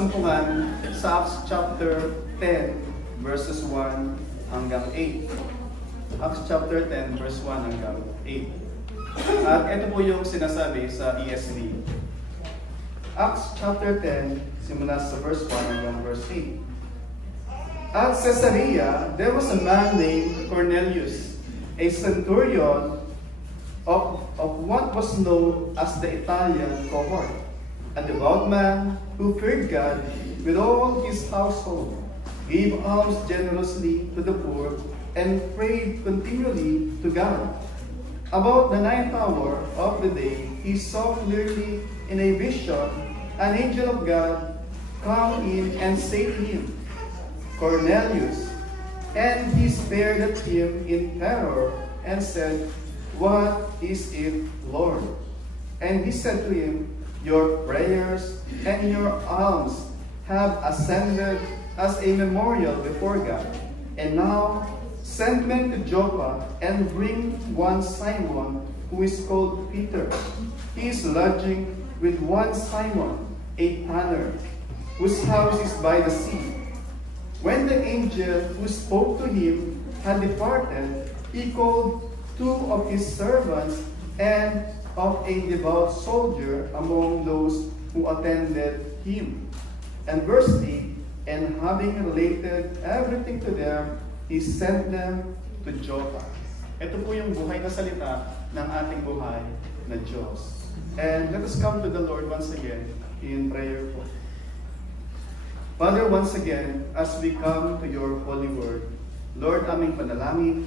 pasumpungan sa Acts chapter 10, verses 1 hanggang 8. Acts chapter 10, verse 1 hanggang 8. At ito po yung sinasabi sa ESV. Acts chapter 10, simula sa verse 1 hanggang verse 8. At Caesarea, there was a man named Cornelius, a centurion of what was known as the Italian cohort, a devout man who feared God with all his household, gave alms generously to the poor, and prayed continually to God. About the 9th hour of the day, he saw clearly in a vision an angel of God come in and say to him, Cornelius. And he stared at him in terror and said, What is it, Lord? And he said to him, Your prayers and your alms have ascended as a memorial before God. And now send men to Joppa and bring one Simon, who is called Peter. He is lodging with one Simon, a tanner, whose house is by the sea. When the angel who spoke to him had departed, he called 2 of his servants and of a devout soldier among those who attended him. And verse 3, and having related everything to them, he sent them to Joppa. Ito po yung buhay na salita ng ating buhay na Diyos. And let us come to the Lord once again in prayer po. Father, once again, as we come to your holy word, Lord, aming panalangin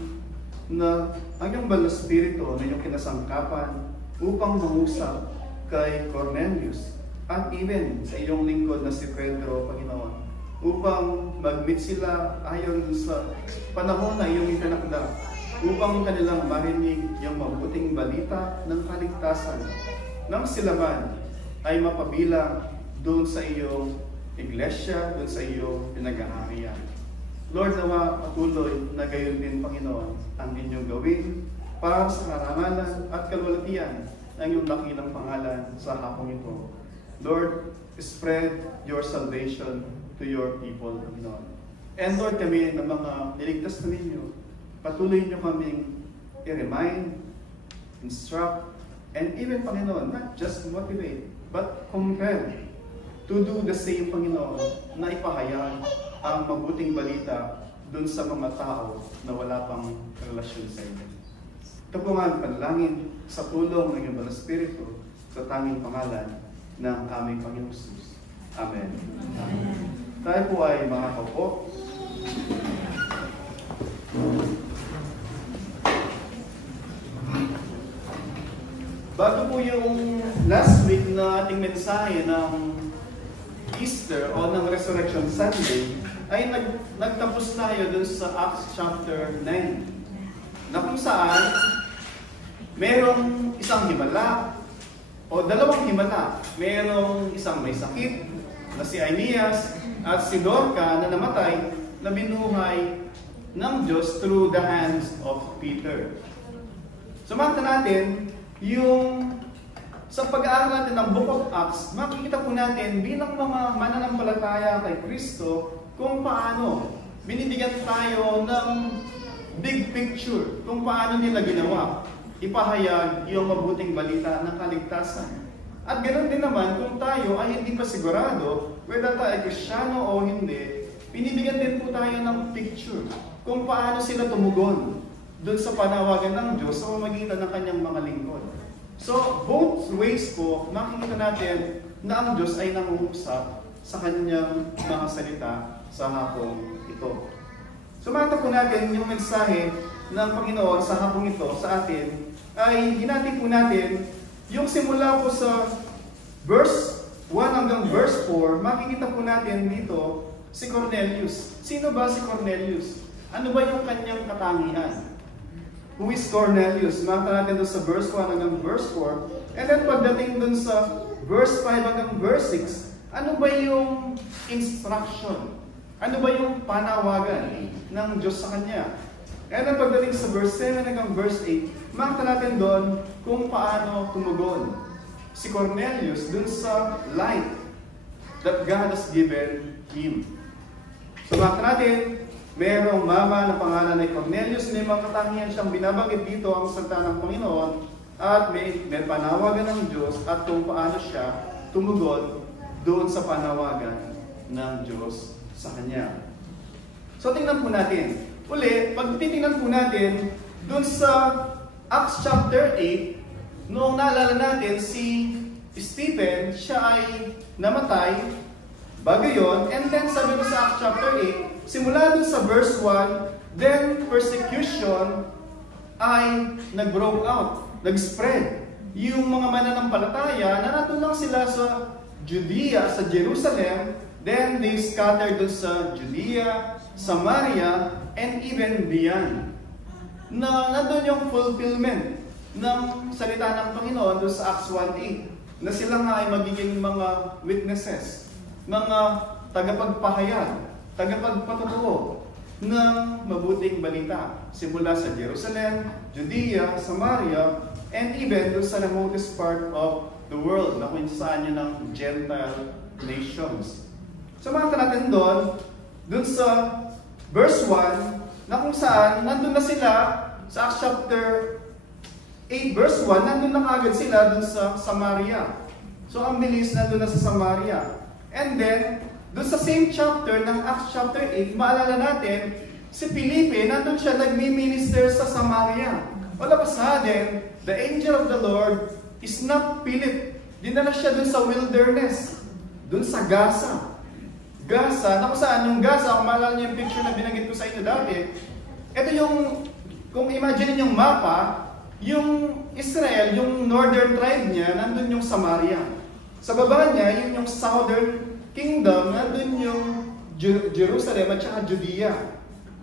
na ang iyong banal na Espiritu na iyong kinasangkapan upang mangusap kay Cornelius at even sa iyong lingkod na si Pedro, Panginoon, upang mag-meet sila ayon sa panahon na iyong itinakda, upang kanilang marinig yung mabuting balita ng kaligtasan nang sila man ay mapabilang doon sa iyong iglesia, doon sa iyong pinag-aharian. Lord, nawa patuloy na gayon din, Panginoon, ang inyong gawin para sa karangalan at kalwalatian ng iyong dakilang pangalan sa hapong ito. Lord, spread your salvation to your people, Panginoon. And Lord, kami ng mga niligtas na ninyo, patuloy niyo kaming i-remind, instruct, and even, Panginoon, not just motivate, but compel to do the same, Panginoon, na ipahayag ang mabuting balita dun sa mga tao na wala pang relasyon sa inyo. Ito po nga ang panalangin sa tulong ng iyong Banal Espiritu sa tanging pangalan ng aming Panginoong Jesus. Amen. Amen. Tayo po ay makakaupo. Bago po yung last week na ating mensahe ng Easter o ng Resurrection Sunday, ay nagtapos tayo dun sa Acts chapter 9, na kung saan merong isang himala o dalawang himala. Merong isang may sakit na si Aeneas at si Dorca na namatay na binuhay ng Diyos through the hands of Peter. Sumata natin yung sa pag-aaral natin ng Book of Acts, makikita po natin bilang mga mananampalataya kay Kristo kung paano binibigyan tayo ng big picture, kung paano nila ginawa, ipahayag yung mabuting balita ng kaligtasan. At ganoon din naman kung tayo ay hindi pa sigurado whether tayo ay Kristiyano o hindi, binibigyan din po tayo ng picture kung paano sila tumugon doon sa panawagan ng Diyos sa pamamagitan ng kanyang mga lingkod. So, both ways po, makikita natin na ang Diyos ay nangungusap sa kanyang mga salita sa hapong ito. Sumata po natin yung mensahe ng Panginoon sa hapong ito sa atin, ay hinati po natin yung simula po sa verse 1 hanggang verse 4, makikita po natin dito si Cornelius. Sino ba si Cornelius? Ano ba yung kanyang katangian? Who is Cornelius? Makita natin doon sa verse 1 hanggang verse 4. And then pagdating doon sa verse 5 hanggang verse 6, ano ba yung instruction? Ano ba yung panawagan ng Diyos sa kanya? And then pagdating sa verse 7 hanggang verse 8, makita natin doon kung paano tumugon si Cornelius doon sa light that God has given him. So bakit natin, merong mama na pangalan ay Cornelius, may mga katangian siyang binabanggit dito ang salita ng Panginoon, at may panawagan ng Diyos at kung paano siya tumugon doon sa panawagan ng Diyos sa kanya. So tingnan po natin. Uli, pag titingnan po natin, doon sa Acts chapter 8, noong naalala natin si Stephen, siya ay namatay, bago yun, and then sabi ko sa Acts chapter 8, simula dun sa verse 1, then persecution ay nag-broke out, nag-spread. Yung mga mananampalataya, na nandun lang sila sa Judea, sa Jerusalem, then they scattered dun sa Judea, Samaria, and even beyond. Na nandun yung fulfillment ng salita ng Panginoon doon sa Acts 1:8, na sila nga ay magiging mga witnesses, mga tagapagpahayag, tagapagpatutuo ng mabuting balita. Simula sa Jerusalem, Judea, Samaria, and even doon sa remotest part of the world, na kung saan yun ng Gentile nations. So makita natin doon sa verse 1, na kung saan nandun na sila sa Acts chapter 8 verse 1, nandun na kagad sila dun sa Samaria. So ang bilis, nandun na sa Samaria. And then, dun sa same chapter ng Acts chapter 8, maalala natin, si Felipe, nandun siya nagmi-minister sa Samaria. All of a sudden, the angel of the Lord is not Philip. Dinala siya dun sa wilderness, dun sa Gaza. Gaza, na kung saan yung Gaza, kung maalala niyo yung picture na binanggit ko sa inyo dati, ito yung, kung imagine yung mapa, yung Israel, yung northern tribe niya, nandun yung Samaria. Sa baba niya, yun yung southern kingdom, nandun yung Jerusalem at saka Judea.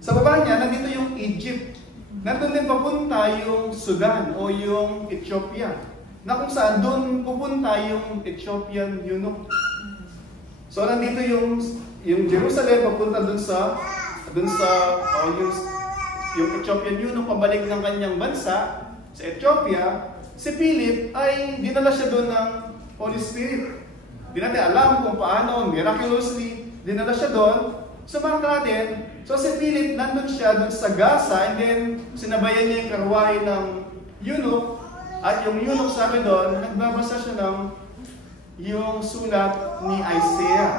Sa baba niya, nandito yung Egypt. Nandun din papunta yung Sudan o yung Ethiopia. Na kung saan doon pupunta yung Ethiopian eunuch. So nandito yung Jerusalem papunta dun sa yung Ethiopian eunuch pabalik ng kanyang bansa sa Ethiopia. Si Philip ay dinala siya doon ng Holy Spirit. Di natin alam kung paano, miraculously dinala siya doon. So makita natin, so si Philip nandun siya doon sa Gaza, and then sinabayan niya yung karwahe ng eunuch, at yung eunuch sabi doon, nagbabasa siya ng yung sulat ni Isaiah.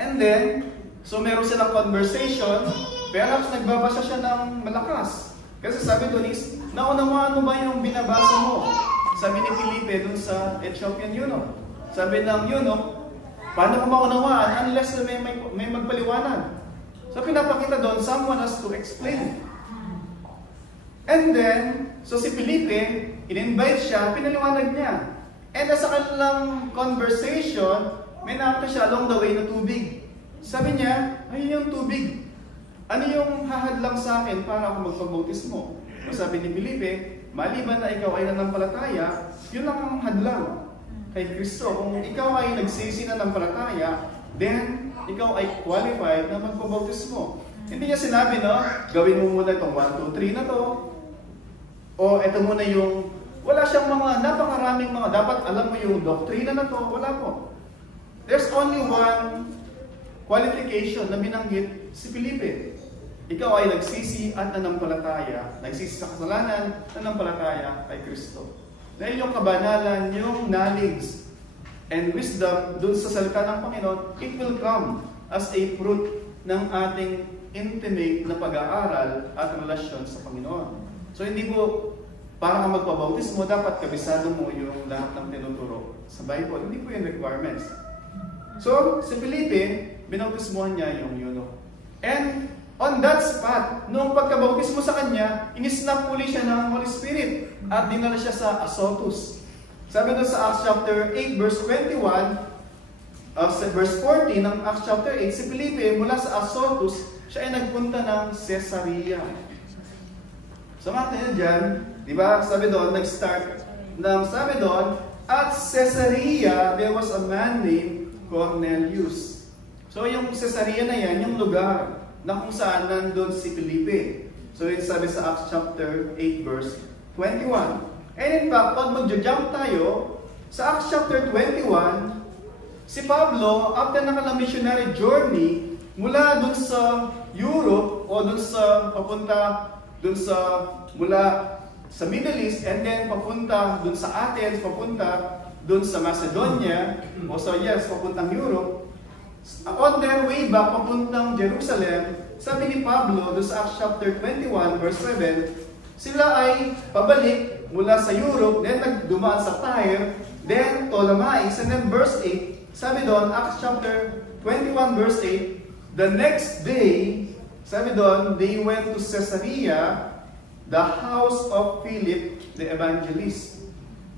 And then, so meron silang conversation, perhaps nagbabasa siya ng malakas. Kasi sabi doon is, naunawaan mo ba yung binabasa mo? Sabi ni Felipe doon sa Ethiopian eunuch. Sabi ng eunuch, paano ko maunawaan unless may magpaliwanag? So pinapakita doon, someone has to explain. And then, so si Felipe, in-invite siya, pinaliwanag niya. And sa kanilang conversation, may nakita siya along the way na tubig. Sabi niya, ay yung tubig. Ano yung hahadlang sa akin para ako magpabautismo? So sabi ni Felipe, maliban na ikaw ay nanampalataya, yun lang ang hadlang kay Kristo. Kung ikaw ay nagsisi na ng palataya, then ikaw ay qualified na magpabautismo. Hindi niya sinabi, no, gawin mo muna itong 1, 2, 3 na to. O ito muna yung, wala siyang mga napakaraming mga, dapat alam mo yung doktrina na to. Wala po. There's only one qualification na binanggit si Felipe. Ikaw ay nagsisi at nanampalataya, nagsisi sa kasalanan, nanampalataya kay Kristo. Dahil yung kabanalan, yung knowledge and wisdom dun sa salita ng Panginoon, it will come as a fruit ng ating intimate na pag-aaral at relasyon sa Panginoon. So hindi po, para ka magpabautismo, dapat kabisado mo yung lahat ng tinuturo sa Bible. Hindi po yung requirements. So, si Felipe, binautismohan niya yung eunuch. And on that spot, noong pagkabautismo sa kanya, inisnap uli siya ng Holy Spirit at dinala siya sa Azotus. Sabi doon sa Acts chapter 8 verse 21, sa verse 14 ng Acts chapter 8, si Felipe mula sa Azotus, siya ay nagpunta ng Caesarea. So makita niyo dyan, di ba? Sabi doon, sabi doon, at Caesarea, there was a man named Cornelius. So yung Caesarea na yan, yung lugar na kung saan nandun si Felipe. So yun sabi sa Acts chapter 8 verse 21. And in fact, pag mag-jump tayo, sa Acts chapter 21, si Pablo, after ng missionary journey, mula dun sa Europe o dun sa mula sa Middle East and then papunta dun sa Athens, papunta dun sa Macedonia papuntang Europe. On their way back papuntang Jerusalem, sabi ni Pablo dun sa Acts chapter 21 verse 7, sila ay pabalik mula sa Europe, then nagdumaan sa Tyre, then Ptolemais, and then verse 8, sabi doon, Acts chapter 21 verse 8, the next day, sabi doon, they went to Caesarea, the house of Philip the evangelist.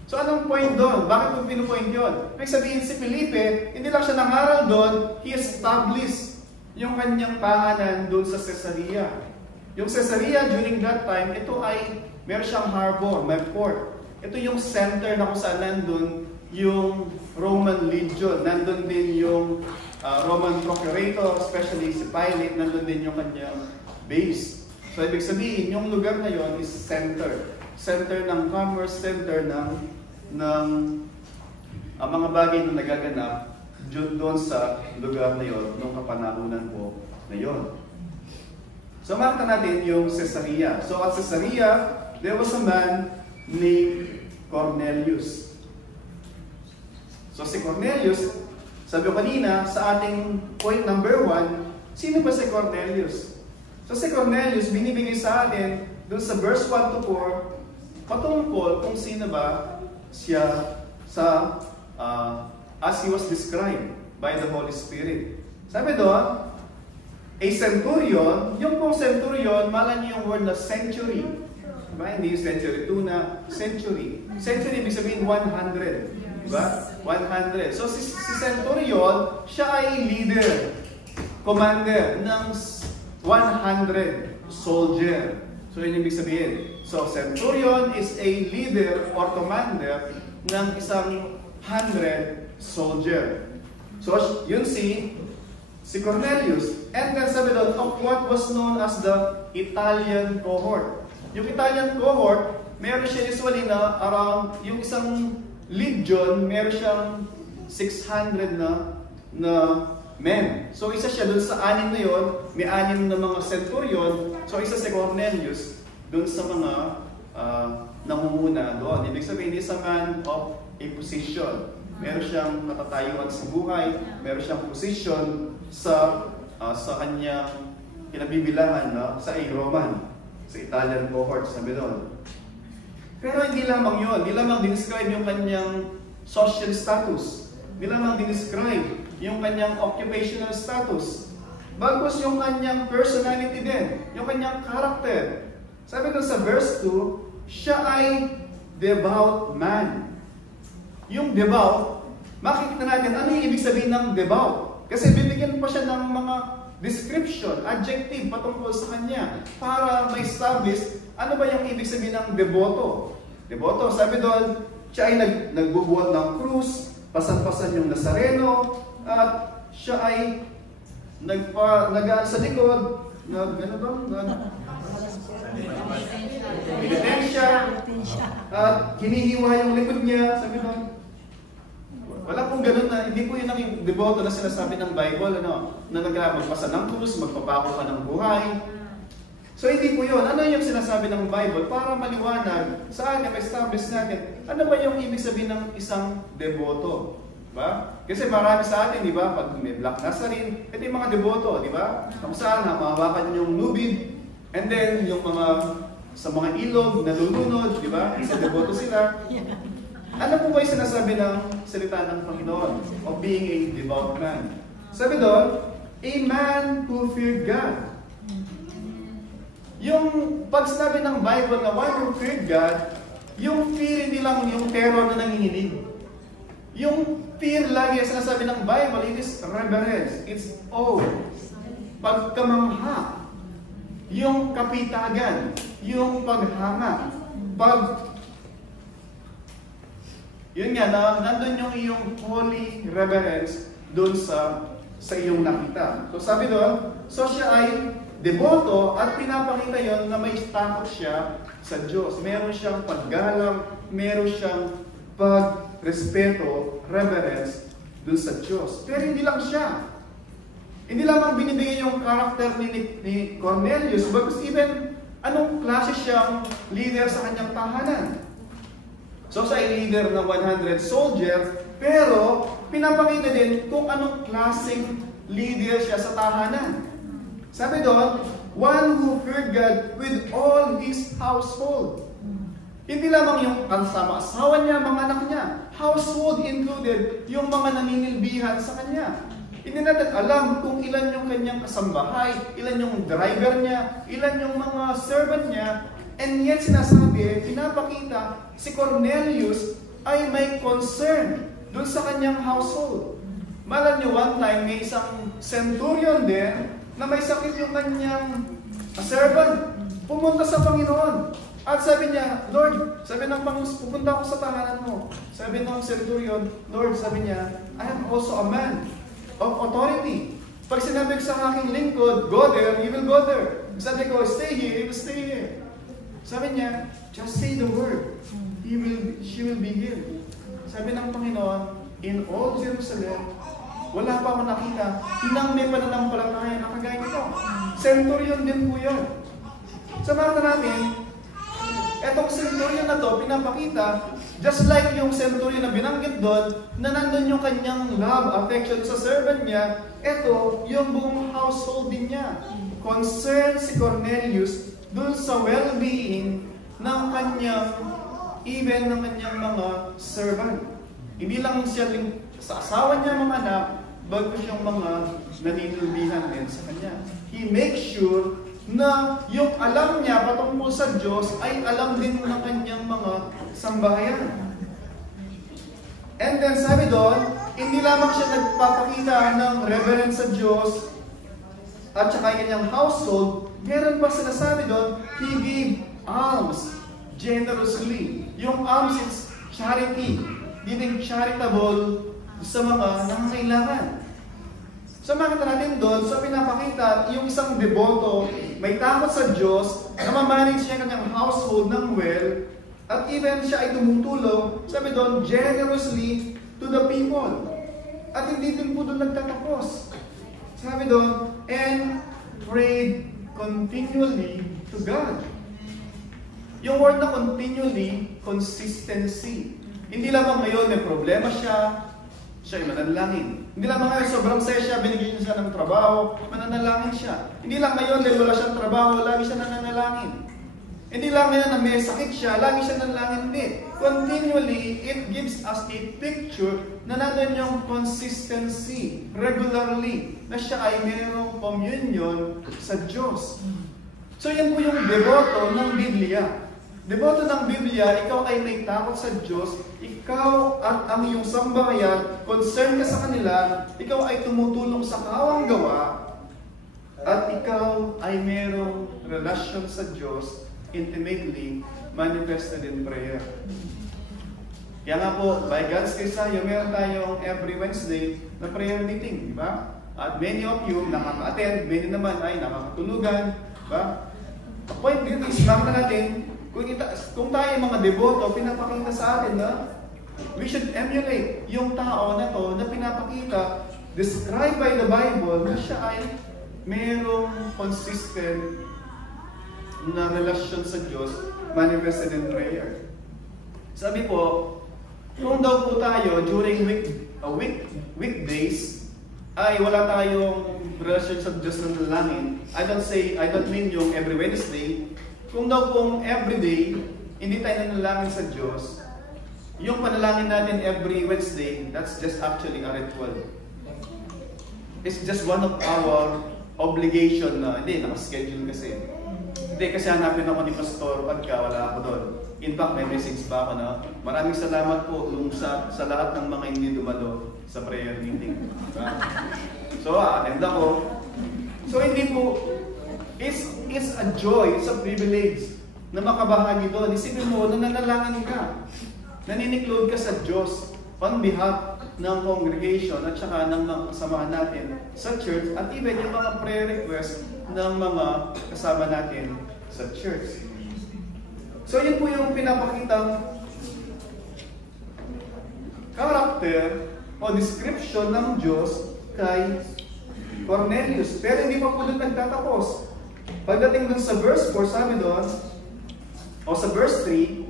So anong point doon? Bakit ko pinupoint yun? Ibig sabihin si Felipe, hindi lang siya nangaral doon, he established yung kanyang tahanan doon sa Caesarea. Yung Caesarea during that time, ito ay meron siyang harbor, may port. Ito yung center na kung saan nandun yung Roman legion, nandun din yung Roman procurator, especially si Pilate, nandun din yung kanyang base. So ibig sabihin, yung lugar na yon is center. Center ng commerce, center ng mga bagay na nagaganap doon sa lugar na yon, noong kapanahunan po na yon. So makita natin yung Caesarea. So at Caesarea, there was a man named Cornelius. So si Cornelius, sabi ko kanina, sa ating point number 1, sino ba si Cornelius? So si Cornelius, binibigay sa atin, doon sa verse 1 to 4, patungkol kung sino ba siya sa, as he was described by the Holy Spirit. Sabi doon, a centurion, yung pong centurion, malan niyo yung word na century. Diba? Hindi yung century 2 na century. Century, ibig sabihin 100. Diba? 100. So si centurion, siya ay leader, commander ng 100 soldier. So yun ibig sabihin. So centurion is a leader or commander ng isang 100 soldier. So yun si Cornelius. And then sabi doon, of what was known as the Italian cohort. Yung Italian cohort, meron siya usually na around, yung isang legion, meron siyang 600 na men. So isa siya doon sa 6 na yon, may 6 na mga centurion. So isa si Cornelius doon sa mga namumuna doon. Ibig sabihin, is a man of a position. Meron siyang natatayuan sa buhay, meron siyang position sa kanyang kinabibilangan sa Roman, sa Italian cohort, sabi doon. Pero hindi lamang yun, hindi lamang dinescribe yung kanyang social status, hindi lamang dinescribe yung kanyang occupational status, bagkus yung kanyang personality din, yung kanyang character. Sabi doon sa verse 2, siya ay devout man. Yung devout, makikita natin ano yung ibig sabihin ng devout. Kasi bibigyan pa siya ng mga description, adjective patungkol sa kanya para ma-establish ano ba yung ibig sabihin ng deboto. Deboto, sabi doon, siya ay nagbubuhat ng krus, pasan-pasan yung Nazareno, at siya ay sa likod, penitensya, at hinihiwa yung likod niya, sabi doon. Wala pong ganun na, hindi po yun ang deboto na sinasabi ng Bible, na magpasa ng krus, magpapako ka ng buhay. So hindi po yun. Ano yung sinasabi ng Bible? Para maliwanag sa atin, establish natin, ano ba yung ibig sabihin ng isang deboto? Diba? Kasi marami sa atin, di ba? Pag may Black Nazarene, ito yung mga deboto, di ba? Kung saan, mahawakan yung lubid, and then yung sa mga ilog, nalulunod, di ba? Isa deboto sila. Ano po ba yung sinasabi ng salita ng Panginoon of being a devout man? Sabi doon, a man who feared God. Yung pag sinabi ng Bible na one who feared God, yung fear hindi lang yung terror na nanginginig. Yung fear lagi ang sinasabi ng Bible, it is reverence, it's awe, pagkamangha, yung kapitagan, yung paghanga, yun nga, nandun yung iyong holy reverence doon sa iyong nakita. So sabi doon, so siya ay deboto at pinapakita yon na may takot siya sa Diyos. Meron siyang paggalang, meron siyang pagrespeto, reverence dun sa Diyos. Pero hindi lang siya. Hindi lamang binibigay yung character ni Cornelius, but even anong klase siyang leader sa kanyang tahanan. So siya ay leader ng 100 soldiers, pero pinapakita din kung anong klaseng leader siya sa tahanan. Sabi doon, one who feared God with all his household. Hindi lamang yung kasama asawa niya, mga anak niya. Household included yung mga naninilbihan sa kanya. Hindi natin alam kung ilan yung kanyang kasambahay, ilan yung driver niya, ilan yung mga servant niya. And yet sinasabi, pinapakita, si Cornelius ay may concern dun sa kanyang household. Malam niyo, one time, may isang centurion din na may sakit yung kanyang servant. Pumunta sa Panginoon. At sabi niya, Lord, sabi ng Panginoon, pupunta ako sa tahanan mo. Sabi ng centurion, Lord, sabi niya, I am also a man of authority. Pag sinabi ko sa aking lingkod, go there, he will go there. Sabi ko, stay here, he will stay here. Sabi niya, just say the word. She will be healed. Sabi ng Panginoon, in all Jerusalem, wala pa ako nakita, hinang may pananampalataya na kagaya nito. Centurion din po yun. Sa mga namin, etong centurion na to, pinapakita, just like yung centurion na binanggit doon, na nandun yung kanyang love, affection sa servant niya, eto, yung buong household din niya. Concerned si Cornelius dun sa well-being ng kanyang, even ng kanyang mga servant. Hindi lang siya sa asawa niya, mga anak, bagos yung mga naninilbihan din sa kanya. He makes sure na yung alam niya patungkol sa Diyos ay alam din ng kanyang mga sambahayan. And then sabi doon, hindi lamang siya nagpapakita ng reverence sa Diyos at saka yung kanyang household, meron pa sinasabi doon, he gave alms generously. Yung alms is charity, giving charitable sa mga nangangailangan. So makita natin doon, so pinapakita yung isang deboto, may takot sa Diyos, na mamanage niya kanyang household ng well, at even siya ay tumutulong, sabi doon, generously to the people. At hindi din po doon nagtatapos. Sabi doon, and prayed continually to God. Yung word na continually, consistency. Hindi lamang ngayon may problema siya ay mananalangin. Hindi lang ngayon sobrang saya siya, binigyan niya siya ng trabaho, mananalangin siya. Hindi lang ngayon dahil wala siyang trabaho, lagi siya nananalangin. Hindi lang ngayon na may sakit siya, lagi siya nananalangin. Hindi. Continually, it gives us a picture na nandun yung consistency, regularly, na siya ay mayroong communion sa Diyos. So yan po yung deboto ng Biblia. Deboto ng Biblia, ikaw ay may takot sa Diyos, ikaw at ang iyong sambahayan, concern ka sa kanila, ikaw ay tumutulong sa kawang gawa, at ikaw ay mayroong relasyon sa Diyos, intimately manifested in prayer. Kaya nga po, by God's grace tayo, meron tayong every Wednesday na prayer meeting, di ba? At many of you nakaka-attend, many naman ay nakakatulugan, di ba? Point dito is, makita natin, kung tayo mga deboto, pinapakita sa atin na we should emulate yung tao na to na pinapakita, described by the Bible, na siya ay mayroong consistent na relasyon sa Diyos manifested in prayer. Sabi po, kung daw po tayo during weekdays ay wala tayong relasyon sa Diyos ng dalangin, I don't mean yung every Wednesday. Kung daw pong everyday, hindi tayo nanalangin sa Diyos, yung panalangin natin every Wednesday, that's just actually a ritual. It's just one of our obligation na, hindi, nakaschedule kasi. Hindi, kasi hanapin ako ni Pastor pagka wala ako doon. In fact, may message pa ako na, maraming salamat po sa lahat ng mga hindi dumalo sa prayer meeting. So, attend ako. So, hindi po, it's a joy, it's a privilege na makabahagi doon. Isipin mo, nananalangin ka. Naniniklod ka sa Diyos on behalf ng congregation at saka ng mga kasamahan natin sa church at even yung mga prayer requests ng mga kasama natin sa church. So yun po yung pinapakitang character o description ng Diyos kay Cornelius. Pero hindi pa po doon nagtatapos. Pagdating dun sa verse 4, sabi doon, o sa verse 3,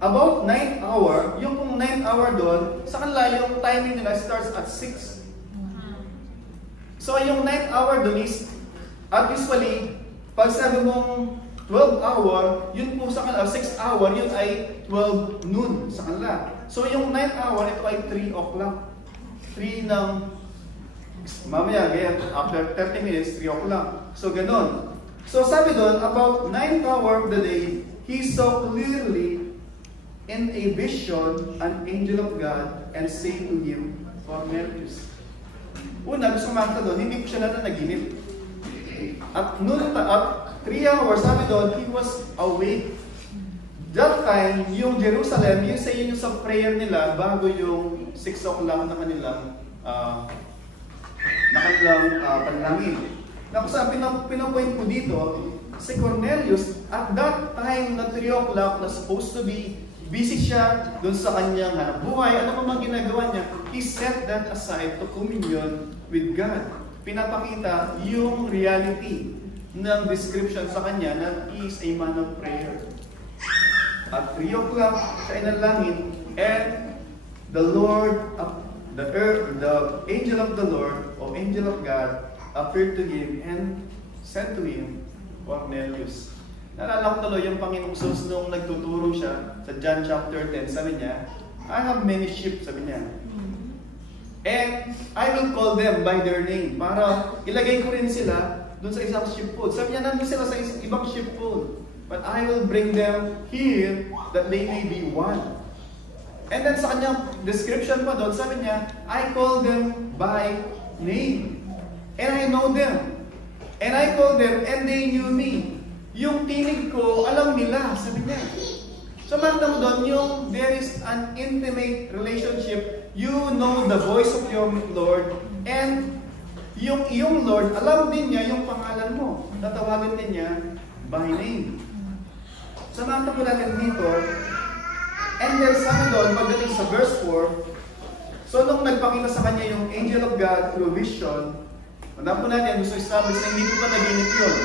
about 9 hour, yung pong 9 hour doon, sa kanila yung timing nila starts at 6. So yung 9 hour doon is, at usually, pag sabi mong 12 hour, yun po sa kanila, 6 hour, yun ay 12 noon sa kanila. So yung 9 hour, ito ay 3 o'clock. 3 ng, mamaya, ganyan, after 30 minutes, 3 o'clock. So ganon. So sabi doon, about 9 hour of the day, he saw clearly in a vision an angel of God and say to him, Cornelius. Una, gusto makita doon, hindi ko siya nanaginip. At noon, at 3 hours, sabi doon, he was awake. That time, yung Jerusalem, yung sa inyo sa prayer nila, bago yung 6 o'clock na kanilang panalangin. Na kung saan pinapoint ko dito, si Cornelius, at that time na 3 o'clock na supposed to be busy siya doon sa kanyang hanap buhay. Ano pa mang ginagawa niya? He set that aside to communion with God. Pinapakita yung reality ng description sa kanya na he is a man of prayer. At 3 o'clock, siya inalangin, and the Lord, the angel of the Lord, o angel of God, appeared to him and said to him, Cornelius. Naalala ko tuloy yung Panginoong Jesus nung nagtuturo siya sa John chapter 10, sabi niya, I have many sheep, sabi niya. And I will call them by their name, para ilagay ko rin sila dun sa isang sheepfold. Sabi niya, nandun sila sa ibang sheepfold, but I will bring them here that they may be one. And then sa kanyang description pa doon, sabi niya, I call them by name. And I know them. And I call them, and they knew me. Yung tinig ko, alam nila, sabi niya. So makita mo doon, yung there is an intimate relationship. You know the voice of your Lord, and yung iyong Lord, alam din niya yung pangalan mo. Tatawagin din niya by name. So makita mo natin dito, and then sabi doon, pagdating sa verse 4, so nung nagpakita sa kanya yung angel of God through vision, tandaan po natin, gusto establish na hindi ko pa naginip yun.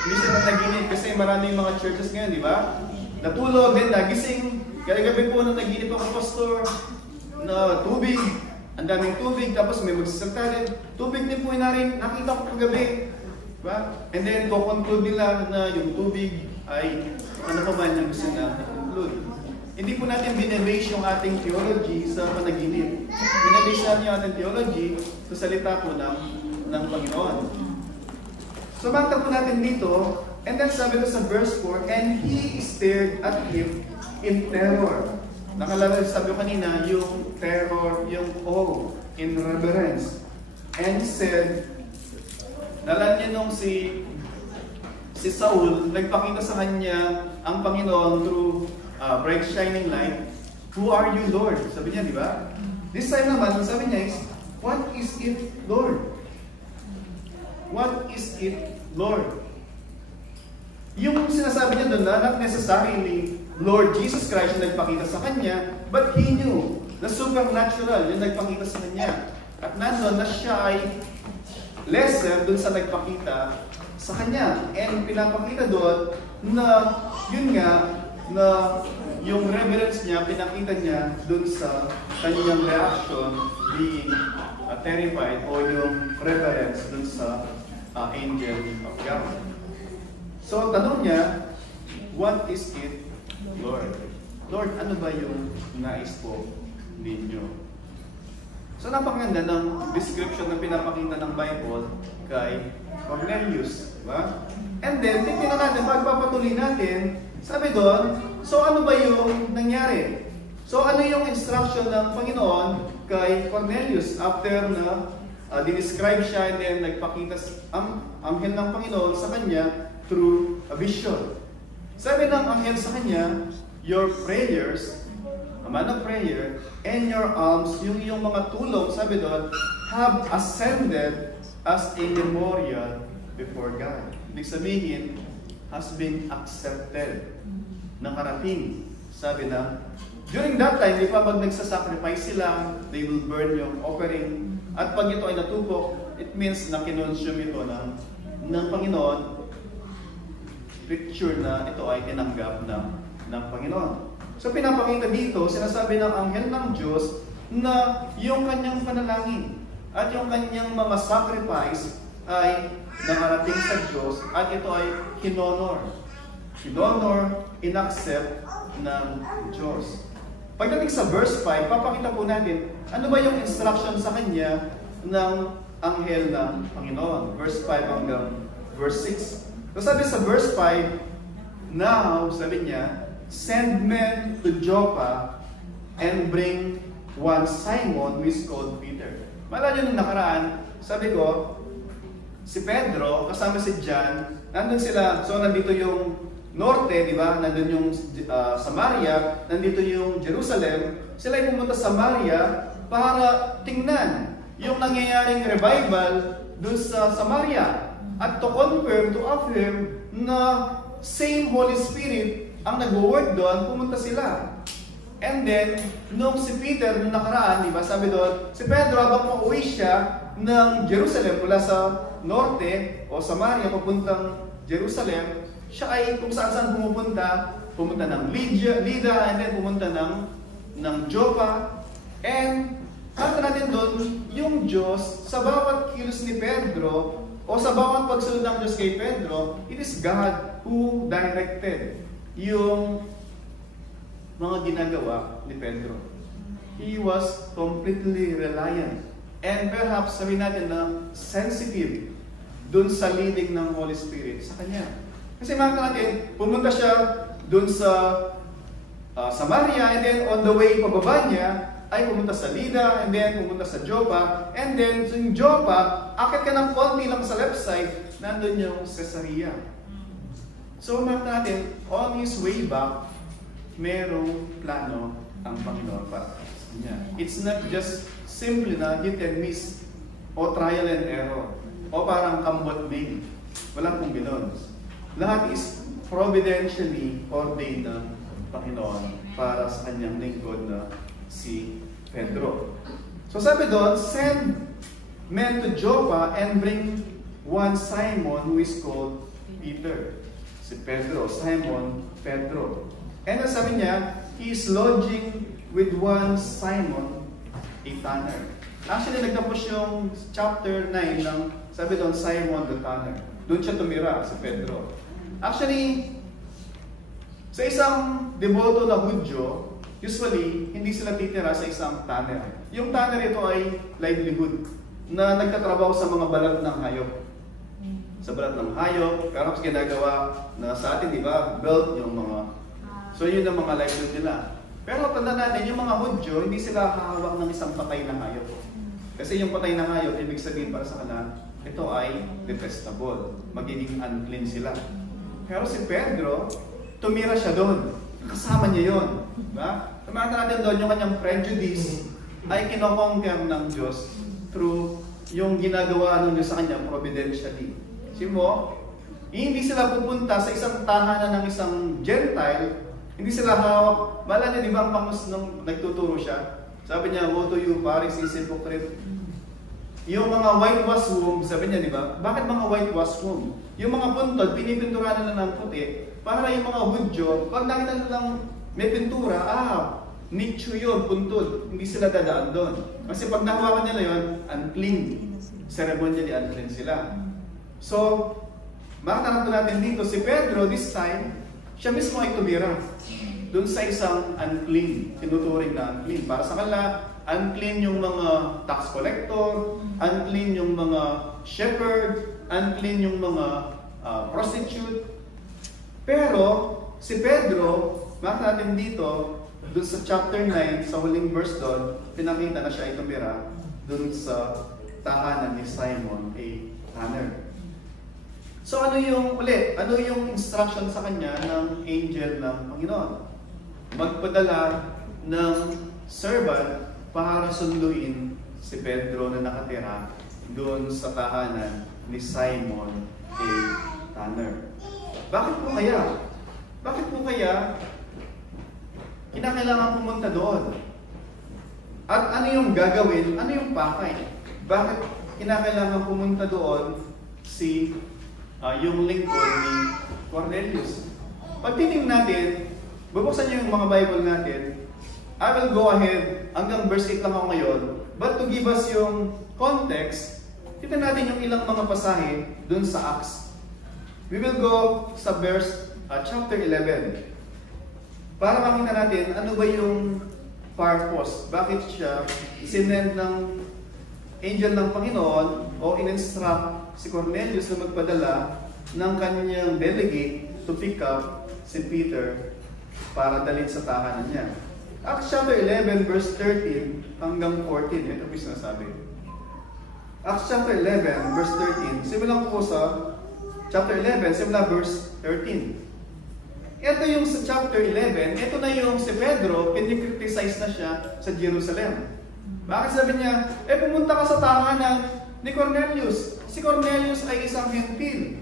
Hindi siya na naginip kasi maraming mga churches ngayon, di ba? Natulog din, nagising. Kaya gabi po nung naginip ako, pastor, na tubig, ang daming tubig, tapos may magsasalta rin. Tubig din po yung nakita ko kagabi. Diba? And then, conclude nila na yung tubig ay ano pa man yung gusto na conclude. Hindi po natin binabase yung ating theology sa panaginip. Binabase natin yung ating theology sa salita po ng Panginoon. So, makita po natin dito, and then sabi ko sa verse 4, and he stared at him in terror. Nakalala, sabi ko kanina, yung terror, yung awe, in reverence. And said, nalan niya nung si Saul, nagpakita sa kanya ang Panginoon through bright shining light. Who are you, Lord? Sabi niya, di ba? This time naman, sabi niya is, what is it, Lord? What is it, Lord? Yung sinasabi niya doon na not necessarily Lord Jesus Christ yung nagpakita sa kanya, but he knew na supernatural yung nagpakita sa kanya. At nandun na siya ay lesser doon sa nagpakita sa kanya. And pinapakita doon na yun nga, na yung reverence niya, pinakita niya doon sa kanyang reaction being terrified o yung reverence doon sa angel of God. So, tanong niya, what is it, Lord? Lord, ano ba yung nais po ninyo? So, napakaganda ng description na pinapakita ng Bible kay Cornelius. Diba? And then, tingnan natin, pagpapatuloy natin, sabi doon, so ano ba yung nangyari? So, ano yung instruction ng Panginoon kay Cornelius after na dinescribe siya and then nagpakita ang anghel ng Panginoon sa kanya through a vision. Sabi ng anghel sa kanya, your prayers, a man of prayer, and your alms, yung mga tulong, sabi doon, have ascended as a memorial before God. Ibig sabihin, has been accepted. Nakarating, sabi ng During that time, di ba, pag nagsasacrifice sila, they will burn yung offering. At pag ito ay natupok, it means na kinonsume ito ng Panginoon. Picture na ito ay tinanggap ng Panginoon. So pinapakita dito, sinasabi ng anghel ng Diyos na yung kanyang panalangin at yung kanyang mga sacrifice ay nakarating sa Diyos at ito ay hinonor. Hinonor, inaccept ng Diyos. Pagdating sa verse 5, papakita po natin ano ba yung instruction sa kanya ng anghel ng Panginoon. Verse 5 hanggang verse 6. So sabi sa verse 5, now, sabi niya, send men to Joppa and bring one Simon who is called Peter. Malala nyo nung nakaraan, sabi ko, si Pedro, kasama si John, nandun sila, so nandito yung norte, di ba? Nandun yung Samaria, nandito yung Jerusalem. Sila ay pumunta sa Samaria para tingnan yung nangyayaring revival doon sa Samaria. At to confirm, to affirm na same Holy Spirit ang nag-work doon, pumunta sila. And then, nung si Peter, nung nakaraan, di ba, sabi doon, si Pedro, habang pauwi siya ng Jerusalem mula sa norte o Samaria, papuntang Jerusalem, siya ay kung saan pumunta ng Lida, and then pumunta ng Joppa. And kata natin doon, yung Diyos, sa bawat kilos ni Pedro, o sa bawat pagsunod ng Diyos kay Pedro, it is God who directed yung mga ginagawa ni Pedro. He was completely reliant. And perhaps sabihin natin na sensitive doon sa leading ng Holy Spirit sa kanya. Kasi makita natin, pumunta siya doon sa Samaria, and then on the way pababa niya, ay pumunta sa Lida, and then pumunta sa Joppa, and then sa Joppa, akit ka ng konti lang sa left side, nandun yung Caesarea. So makita natin, on his way back, merong plano ang Panginoon para sa kanya. It's not just simply na hit and miss, o trial and error, o parang kambot mail. Walang kung gano'n. Lahat is providentially ordained ng Panginoon para sa kanyang lingkod na si Pedro. So sabi doon, send men to Joppa and bring one Simon who is called Peter. Si Pedro, Simon Pedro. And sabi niya, he is lodging with one Simon, a tanner. Actually, nagtapos yung chapter 9 ng, sabi doon, Simon the tanner. Doon siya tumira, si Pedro. Actually, sa isang deboto na Hudyo, usually, hindi sila titira sa isang tanner. Yung tanner ito ay livelihood, na nagtatrabaho sa mga balat ng hayop. Sa balat ng hayop, pero mas ginagawa na sa atin, di ba, belt yung mga, so yun ang mga livelihood nila. Pero tanda natin, yung mga Hudyo, hindi sila hahawak ng isang patay na hayop. Kasi yung patay na hayop, ibig sabihin para sa kanila, ito ay detestable. Magiging unclean sila. Pero si Pedro, tumira siya doon. Kasama niya yun. Diba? Tumata natin doon, yung kanyang prejudice ay kinoconquer ng Diyos through yung ginagawa ng Diyos sa kanya providentially. Simo, hindi sila pupunta sa isang tahanan ng isang Gentile, hindi sila hawak. Mala niya, di ba, ang Panginoon nung nagtuturo siya? Sabi niya, woe to you, Pharisees, hypocrite. Yung mga whitewash womb, sabi niya, di ba? Bakit mga whitewash womb? Yung mga puntod, pinipinturahan na ng puti, para yung mga Hudyo, pag nakita nilang may pintura, nicho yun, puntod. Hindi sila dadaan doon. Kasi pag nahawakan nila yun, unclean. Ceremonially unclean sila. So, makita natin dito, si Pedro, this time, siya mismo ay tumira doon sa isang unclean, tinuturing na unclean. Para sa kanila, unclean yung mga tax collector, unclean yung mga shepherd, unclean yung mga prostitute. Pero, si Pedro, makita natin dito, doon sa chapter 9, sa huling verse doon, pinakita na siya ay tumira doon sa tahanan ni Simon a tanner. So ano yung instruction sa kanya ng angel ng Panginoon? Magpadala ng servant para sunduin si Pedro na nakatira doon sa tahanan ni Simon a tanner. Bakit po kaya? Bakit po kaya kinakailangan pumunta doon. At ano yung gagawin? Ano yung pakay? Bakit kinakailangan pumunta doon yung lingkod ni Cornelius? Pag titingnan natin, bubuksan niyo yung mga Bible natin, I will go ahead, hanggang verse 8 lang ako ngayon, but to give us yung context, tignan natin yung ilang mga pasahe dun sa Acts. We will go sa chapter 11 para makita natin ano ba yung purpose, bakit siya sinend ng angel ng Panginoon o in-instruct si Cornelius na magpadala ng kanyang delegate to pick up si Peter para dalhin sa tahanan niya. Acts chapter 11 verse 13 hanggang 14, ito po sinasabi. Acts chapter 11 verse 13, simulan po sa chapter 11, simula verse 13. Ito yung sa chapter 11, ito na yung si Pedro, pinikriticize na siya sa Jerusalem. Bakit sabi niya, pumunta ka sa tahanan ni Cornelius. Si Cornelius ay isang hentil.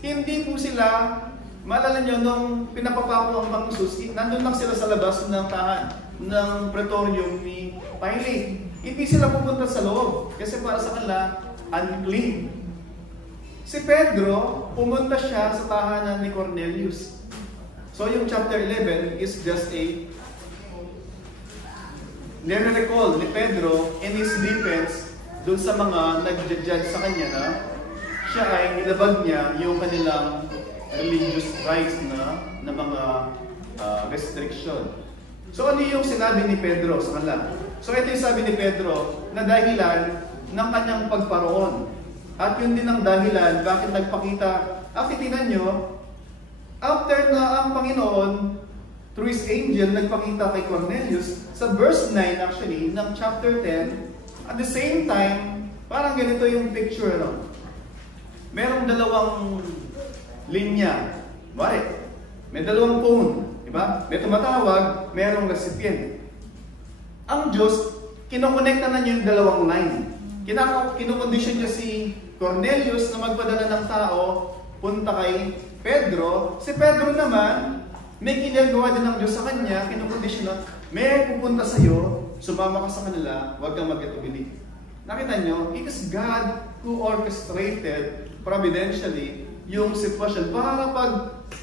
Hindi po sila, maalala nyo, nung pinapapako ang Panginoon, nandun lang sila sa labas ng tahanan, ng pretorium ni Pilate. Hindi sila pupunta sa loob, kasi para sa kanila, unclean. Si Pedro, pumunta siya sa tahanan ni Cornelius. So yung chapter 11 is just nire-recall ni Pedro in his defense dun sa mga nag-judge sa kanya na siya ay nilabag niya yung kanilang religious rights na mga restriction. So ano yung sinabi ni Pedro sa kanila? So ito yung sabi ni Pedro na dahilan ng kanyang pagparoon. At yun din ang dahilan bakit nagpakita. Tingnan nyo, after na ang Panginoon, through His angel, nagpakita kay Cornelius, sa verse 9 actually, ng chapter 10, at the same time, parang ganito yung picture, no? Merong dalawang linya. May dalawang phone, diba? May tumatawag, merong recipient. Ang Diyos, kinokonekta na niya yung dalawang line. Kinokondisyon niya si Cornelius na magpadala ng tao, punta kay Pedro. Si Pedro naman, may ginagawa din ng Diyos sa kanya, kinokondisyon na, may pupunta sa iyo, sumama ka sa kanila, huwag kang mag-itubili. Nakita nyo, it is God who orchestrated providentially yung sitwasyon para pag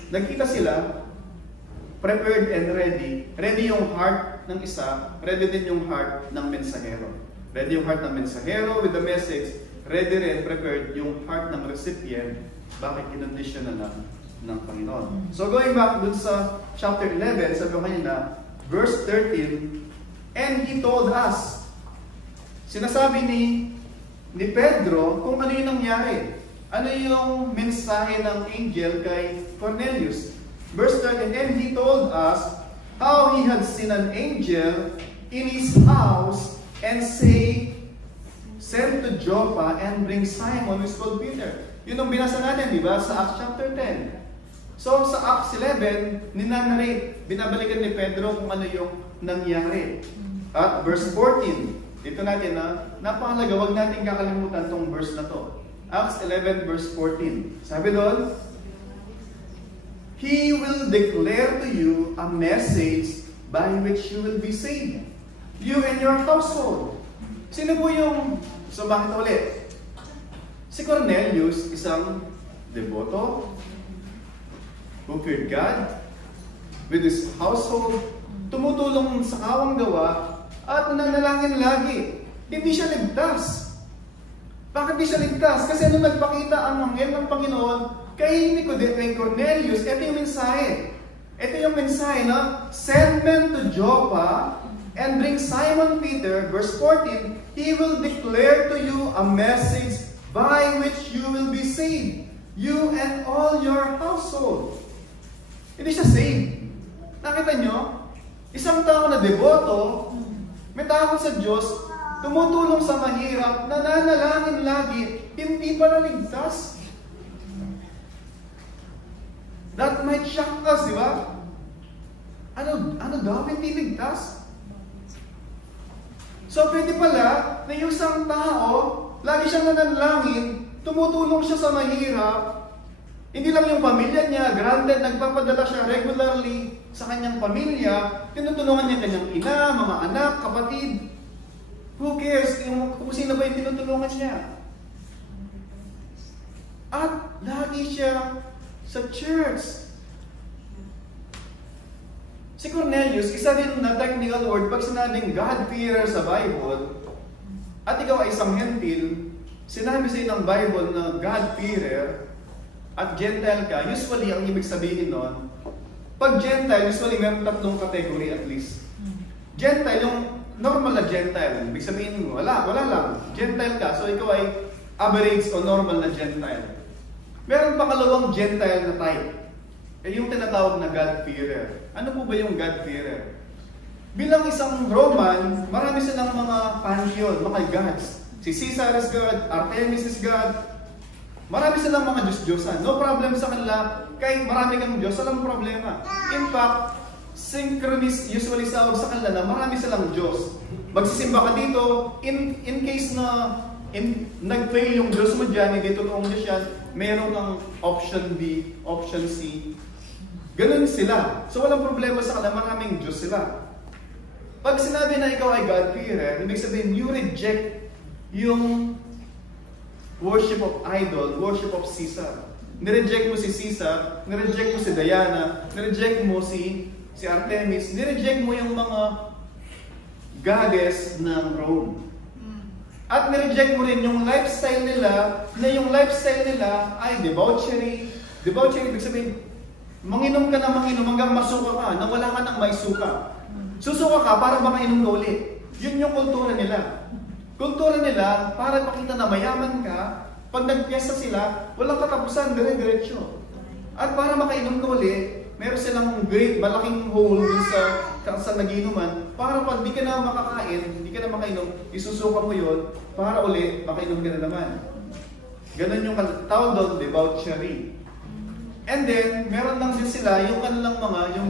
nagkita sila, prepared and ready. Ready yung heart ng isa, ready din yung heart ng mensahero. Ready yung heart ng mensahero with the message, ready rin, prepared yung heart ng recipient, bakit kinondisyon na ng Panginoon. So going back dun sa chapter 11, sabi ko kanina, verse 13, and He told us, sinasabi ni Pedro kung ano yung nangyari. Ano yung mensahe ng angel kay Cornelius. Verse 13, and He told us how he had seen an angel in his house and say, send to Joppa and bring Simon who is called Peter. Yun ang binasa natin, di ba? Sa Acts chapter 10. So, sa Acts 11, ninanarate, binabalikan ni Pedro kung ano yung nangyari. At verse 14, dito natin na, napakalaga, huwag natin kakalimutan tong verse na to. Acts 11 verse 14. Sabi doon, He will declare to you a message by which you will be saved. You and your household. Sino po yung, so bakit ulit? Si Cornelius, isang deboto, who feared God, with his household, tumutulong sa kawang gawa, at nanalangin lagi. Hindi siya ligtas. Bakit di siya ligtas? Kasi nung nagpakita ang anghel ng Panginoon kay Cornelius, ito yung mensahe. Ito yung mensahe na, send men to Joppa and bring Simon Peter, verse 14, he will declare to you a message by which you will be saved, you and all your household. Hindi siya saved. Nakita nyo? Isang tao na deboto, may takot sa Diyos, tumutulong sa mahirap, nananalangin lagi, hindi pa naligtas. That might shock us, di ba? Ano daw, hindi ligtas? So, pwede pala na yung isang tao, lagi siyang nananalangin, tumutulong siya sa mahirap, Hindi lang yung pamilya niya, granted, nagpapadala siya regularly sa kanyang pamilya, tinutulungan niya kanyang ina, mga anak, kapatid. Who cares kung sino ba yung tinutulungan niya? At lagi siya sa church. Si Cornelius, isa din na technical word pag sinabing God-fearer sa Bible, at ikaw ay isang hentil, sinabi sa ng Bible na God-fearer, at Gentile ka, usually ang ibig sabihin nun, pag Gentile, usually meron tatlong category at least. Gentile, yung normal na Gentile, ibig sabihin mo, wala lang. Gentile ka, so ikaw ay average o normal na Gentile. Meron pangalawang Gentile na type, yung tinatawag na God-fearer. Ano po ba yung God-fearer? Bilang isang Roman, marami silang mga pantheon, mga gods. Si Caesar is God, Artemis is God, marami silang mga Diyos-Diyosan. No problem sa kanila. Kahit marami kang Diyos, walang problema. In fact, synchronous usually sawag sa kanila na marami silang Diyos. Magsisimba ka dito, in case na nag-fail yung Diyos mo dyan, hindi totoong Diyos yan, meron kang option B, option C. Ganun sila. So walang problema sa kanila, maraming Diyos sila. Pag sinabi na ikaw ay God-fearer, ibig sabihin, you reject yung worship of idol, worship of Caesar. Nireject mo si Caesar, nireject mo si Diana, nireject mo si Artemis, nireject mo yung mga goddess ng Rome. At nireject mo rin yung lifestyle nila, na yung lifestyle nila ay debauchery. Debauchery, ibig sabihin, manginom ka na manginom hanggang masuka ka, nang wala ka nang maisuka. Susuka ka para makainom ka ulit. Yun yung kultura nila. Kultura nila, para makita na mayaman ka, pag nagpiesta sila, walang katapusan, dire-diretso. At para makainom ka uli, meron silang great, malaking hole sa nagiinuman, para pag di ka na makakain, di ka na makainom, isusuka mo yun, para uli, makainom ka na naman. Ganun yung tawag doon, debauchery. And then, meron lang din sila yung kanilang mga, yung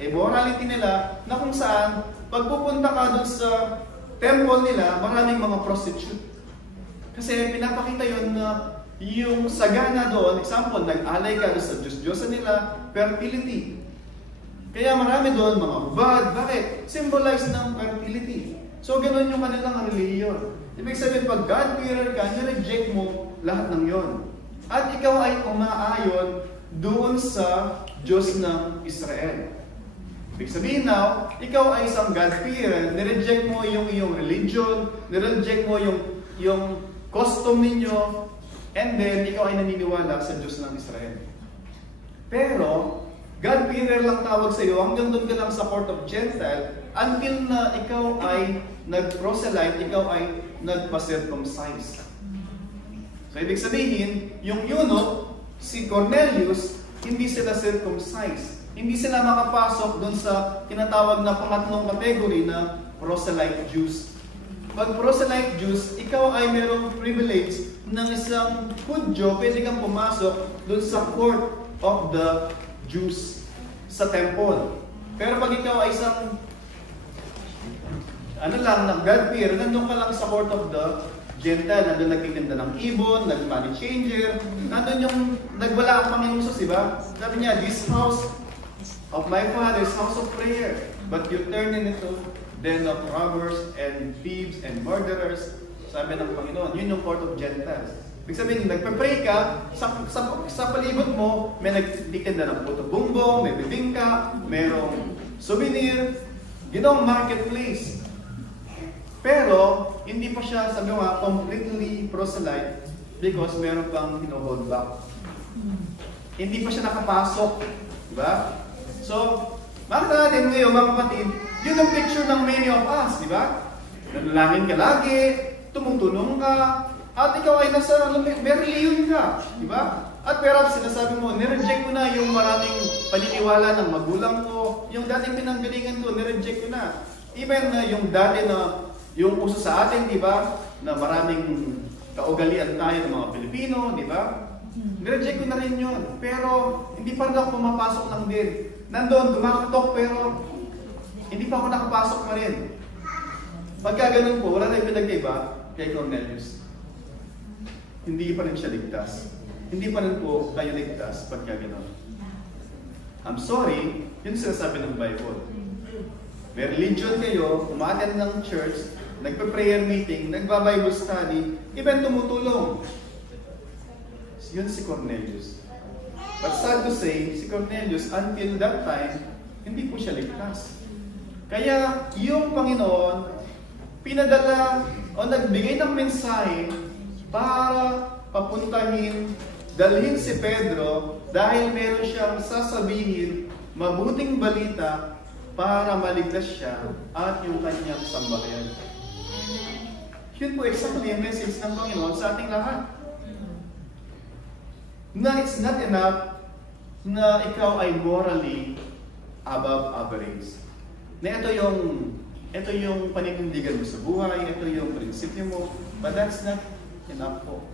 immorality nila, na kung saan, pag pupunta ka doon sa temple nila, maraming mga prostitute. Kasi pinapakita yun na yung sagana doon, example, nag-alay ka doon sa Diyos-Diyosan nila, fertility. Kaya marami doon, mga hubad. Bakit? Symbolize ng fertility. So, ganoon yung kanilang religion. Ibig sabihin, pag God-fearer ka, nireject mo lahat ng yon. At ikaw ay umaayon doon sa Diyos ng Israel. Ibig sabihin now, ikaw ay isang God-fearer, nireject mo yung iyong religion, nireject mo yung custom ninyo, and then ikaw ay naniniwala sa Diyos ng Israel. Pero, God-fearer lang tawag sa iyo, hanggang doon ka lang sa court of Gentile, until na ikaw ay nag-proselyte, ikaw ay nagpa-circumcise. So, ibig sabihin, yung eunuch, si Cornelius, hindi sila circumcised. Hindi sila makapasok doon sa tinatawag na pangatlong category na proselyte Jews. Pag proselyte Jews, ikaw ay merong privilege ng isang Hudyo, pwede kang pumasok doon sa court of the Jews sa temple. Pero pag ikaw ay isang God-fearer, nandun ka lang sa court of the Gentile, nandun nagtitinda ng ibon, nag-money changer, nandun yung nagwala ang Panginoon Sus, diba? Sabi niya, this house of my father's house of prayer, but you turn it into den of robbers and thieves and murderers. Sabi ng Panginoon, yun yung court of Gentiles. Ibig sabihin, nagpe-pray ka, sa palibot mo, may nagtitinda ng puto bumbong, may bibingka, mayroong souvenir, ginawang marketplace. Pero, hindi pa siya, sabi mo nga, completely proselyte because meron pang hino-hold back. Hindi pa siya nakapasok. Diba? So, makita natin ngayon, mga kapatid, yun ang picture ng many of us, di ba? Nanalangin ka lagi, tumutulong ka, at ikaw ay nasa reliyon ka, di ba? At perhaps sinasabi mo, nireject ko na yung maraming paniniwala ng magulang ko, yung dating pinanggalingan ko, nireject ko na. Even yung dati na, yung uso sa atin, di ba? Na maraming kaugalian tayo ng mga Pilipino, di ba? Nireject ko na rin yun. Pero, hindi pa rin ako pumapasok lang din. Nandoon, kumakatok, pero hindi pa ako nakapasok pa rin. Pagka ganun po, wala na yung pinagkaiba kay Cornelius. Hindi pa rin siya ligtas. hindi pa rin po kayo ligtas pagka gano'n. I'm sorry, yun sinasabi ng Bible. May religion kayo, umaattend ng church, nagpe-prayer meeting, nagba-Bible study, even tumutulong. Yun si Cornelius. But sad to say, si Cornelius, until that time, hindi po siya ligtas. Kaya yung Panginoon, pinadala o nagbigay ng mensahe para papuntahin, dalhin si Pedro dahil meron siyang sasabihin, mabuting balita para maligtas siya at yung kanyang sambahayan. Yun po exactly yung message ng Panginoon sa ating lahat. Na it's not enough na ikaw ay morally above average. Na ito yung paninindigan mo sa buhay, ito yung prinsipyo mo, but that's not enough po.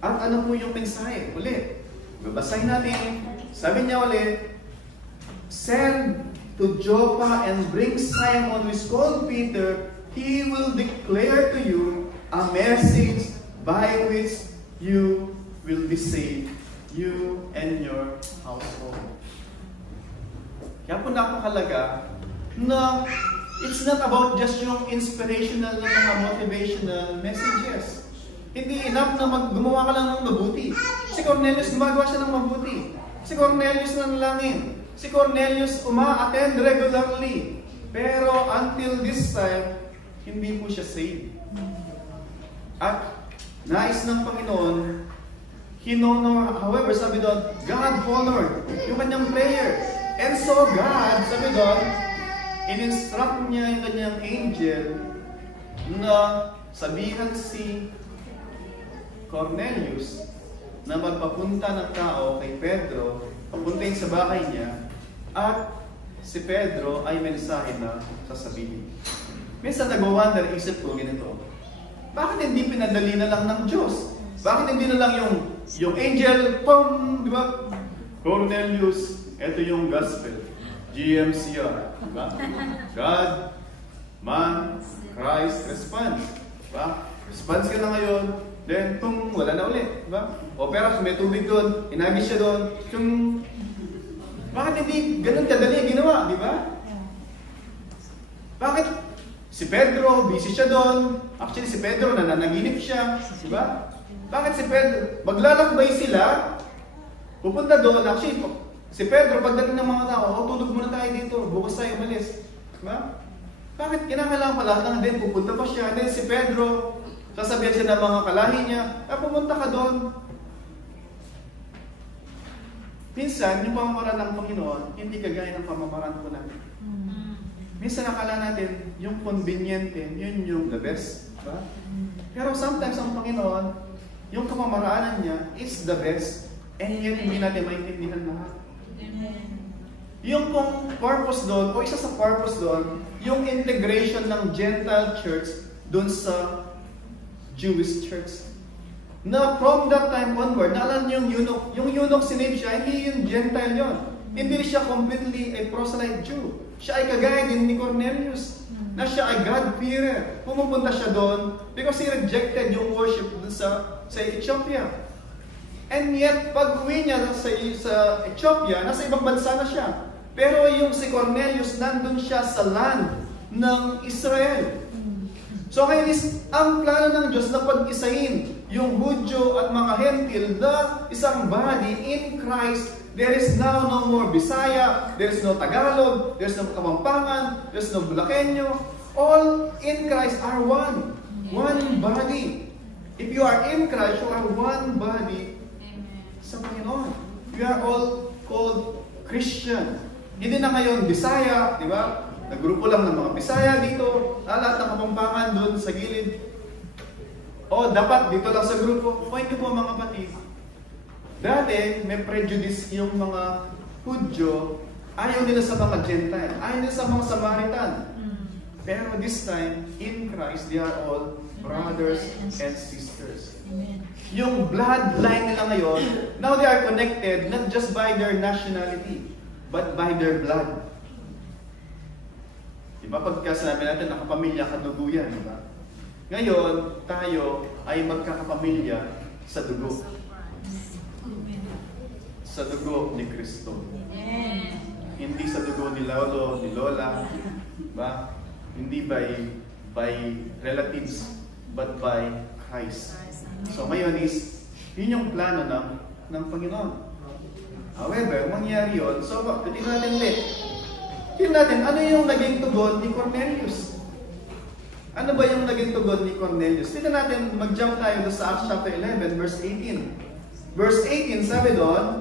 At ano po yung mensahe? Ulit, babasahin natin. Sabi niya ulit, send to Joppa and bring Simon who is called Peter. He will declare to you a message by which you will be saved, you and your household. Kaya po napakalaga na it's not about just yung inspirational na mga motivational messages. Hindi enough na gumawa ka lang ng mabuti. Si Cornelius, gumagawa siya ng mabuti. Si Cornelius nanalangin. Si Cornelius uma-attend regularly. Pero until this time, hindi po siya saved. At nais ng Panginoon, however, sabi doon, God honored yung kanyang prayer. And so God, sabi doon, in-instruct niya yung kanyang angel na sabihan si Cornelius na magpapunta ng tao kay Pedro, papuntahin sa bahay niya, at si Pedro ay mensahe na sasabihin. Minsan nag-wonder, isip ko ganito, bakit hindi pinadali na lang ng Diyos? Bakit hindi na lang yung angel, di ba? Cornelius, ito yung gospel. GMCR, di ba? God, man, Christ, response. Di ba? Response ka na ngayon, then wala na ulit. Di ba? O pero may tubig doon, inagis siya doon. Bakit hindi ganun kadali ginawa, di ba? Bakit? Si Pedro, busy siya doon. Actually, si Pedro, nananaginip siya. Di ba? Bakit si Pedro? Maglalakbay sila. Pupunta doon. Actually, si Pedro, pagdating ng mga tao, tulog muna tayo dito. Bukas tayo umalis. Di ba? Bakit kinakailangan pa lahat ng din? Pupunta pa siya. Then si Pedro, sasabihan siya ng mga kalahi niya, pumunta ka doon. Minsan, yung pamamaraan ng Panginoon, hindi kagaya ng pamamaraan ko natin. Minsan nakala natin, yung conveniente, yun yung the best. Diba? Pero sometimes ang Panginoon, yung kamamaraanan niya is the best, and yet hindi natin maintindihan lahat. Yung pong purpose doon, o isa sa purpose doon, yung integration ng Gentile church doon sa Jewish church. Na from that time onward, naalala niyo yung eunuch sinave siya, hindi yung Gentile yun. Hindi siya completely a proselyte Jew. Siya ay kagaya din ni Cornelius, na siya ay God-fearer. Pumupunta siya doon because he rejected yung worship doon sa Ethiopia. And yet, pag uwi niya sa Ethiopia, nasa ibang bansa na siya. Pero yung si Cornelius, nandun siya sa land ng Israel. So kaya ang plano ng Diyos na pag-isahin yung Hudyo at mga Hentil na isang body in Christ. There is now no more Bisaya, there is no Tagalog, there is no Kapampangan, there is no Bulakenyo. All in Christ are one. One body. If you are in Christ, you are one body sa Panginoon. You are all called Christian. Hindi na ngayon Bisaya, di ba? Nagrupo lang ng mga Bisaya dito, lahat ng Kapampangan doon sa gilid. O dapat dito lang sa grupo. Point ko po mga kapatid. Dati, may prejudice yung mga Hudyo, ayaw nila sa mga Gentile, ayaw nila sa mga Samaritan. Pero this time, in Christ, they are all brothers and sisters. Yung bloodline nila ngayon, now they are connected not just by their nationality, but by their blood. Diba pagka sinabi natin, nakapamilya, kadugo yan, diba? Ngayon, tayo ay magkakapamilya sa dugo. Sa dugo ni Kristo. Hindi sa dugo ni lolo, ni lola, ba? Hindi by relatives, but by Christ. So ngayon is, yun yung plano ng Panginoon. However, mangyari yun, so tingnan natin ulit. Tingnan natin, ano yung naging tugon ni Cornelius? Ano ba yung naging tugon ni Cornelius? Tingnan natin, mag-jump tayo sa Acts chapter 11, verse 18. Verse 18, sabi doon,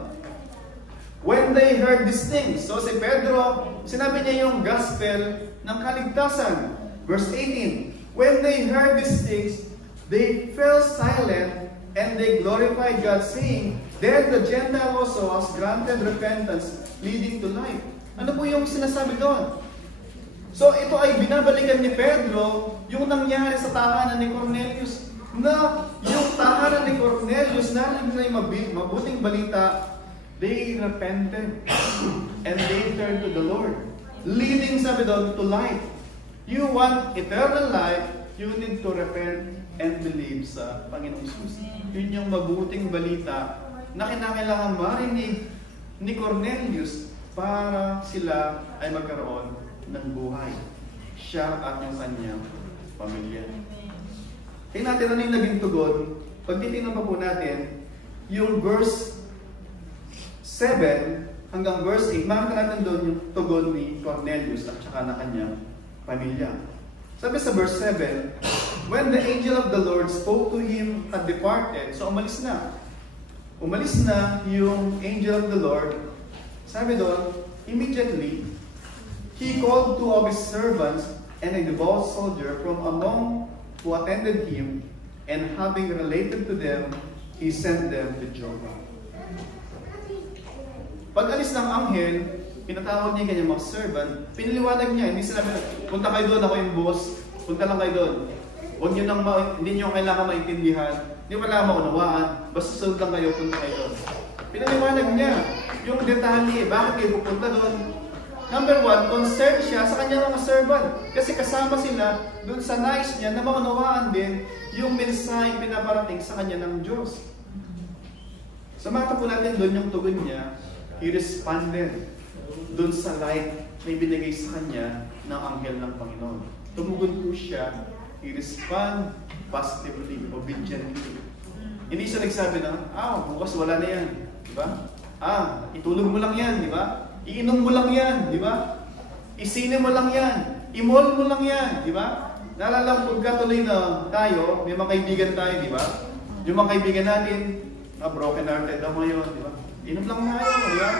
when they heard these things. So si Pedro, sinabi niya yung gospel ng kaligtasan. Verse 18, when they heard these things, they fell silent and they glorified God, saying, then the Gentile also has granted repentance leading to life. Ano po yung sinasabi doon? So ito ay binabalikan ni Pedro yung nangyari sa tahanan ni Cornelius. Na yung tahanan ni Cornelius, narinig na yung mabuting balita, they repented and they turned to the Lord. Leading, sabi doon, to life. You want eternal life, you need to repent and believe sa Panginoong Jesus. Yun yung mabuting balita na kinakailangan marinig ni Cornelius para sila ay magkaroon ng buhay. Siya at yung kanyang pamilya. Tingnan natin ano yung naging tugon. Pag titingnan pa po natin, yung verse 7 hanggang verse 8, makita natin doon yung tugon ni Cornelius at saka na kanyang pamilya. Sabi sa verse 7, when the angel of the Lord spoke to him had departed, so umalis na. Umalis na yung angel of the Lord. Sabi doon, immediately, he called two of his servants and a devout soldier from among who attended him, and having related to them, he sent them to Joppa. Pag alis ng anghel, pinatawag niya yung kanyang mga servant, piniliwanag niya, hindi sinabi, punta kayo doon, ako yung boss, punta lang kayo doon. Huwag niyo nang hindi niyo kailangan maintindihan, hindi mo kailangan maunawaan, basta sunod lang kayo, punta kayo doon. Pinaliwanag niya yung detalye, bakit kayo pupunta doon. Number 1, concerned siya sa kanyang mga servant. Kasi kasama sila doon sa nais niya na maunawaan din yung mensahe pinaparating sa kanya ng Diyos. So makita po natin doon yung tugon niya, he responded doon sa light na ibinigay sa kanya ng anghel ng Panginoon. Tumugon po siya, he respond positively, obediently. Hindi siya nagsabi na, bukas wala na yan. Diba? Itulog mo lang yan, di ba? Iinom mo lang yan, di ba? Isine mo lang yan. Imol mo lang yan, di ba? Naalala ko pagkatuloy na tayo, may mga kaibigan tayo, di ba? Yung mga kaibigan natin, broken hearted daw ngayon, di ba? Inom lang tayo, di ba?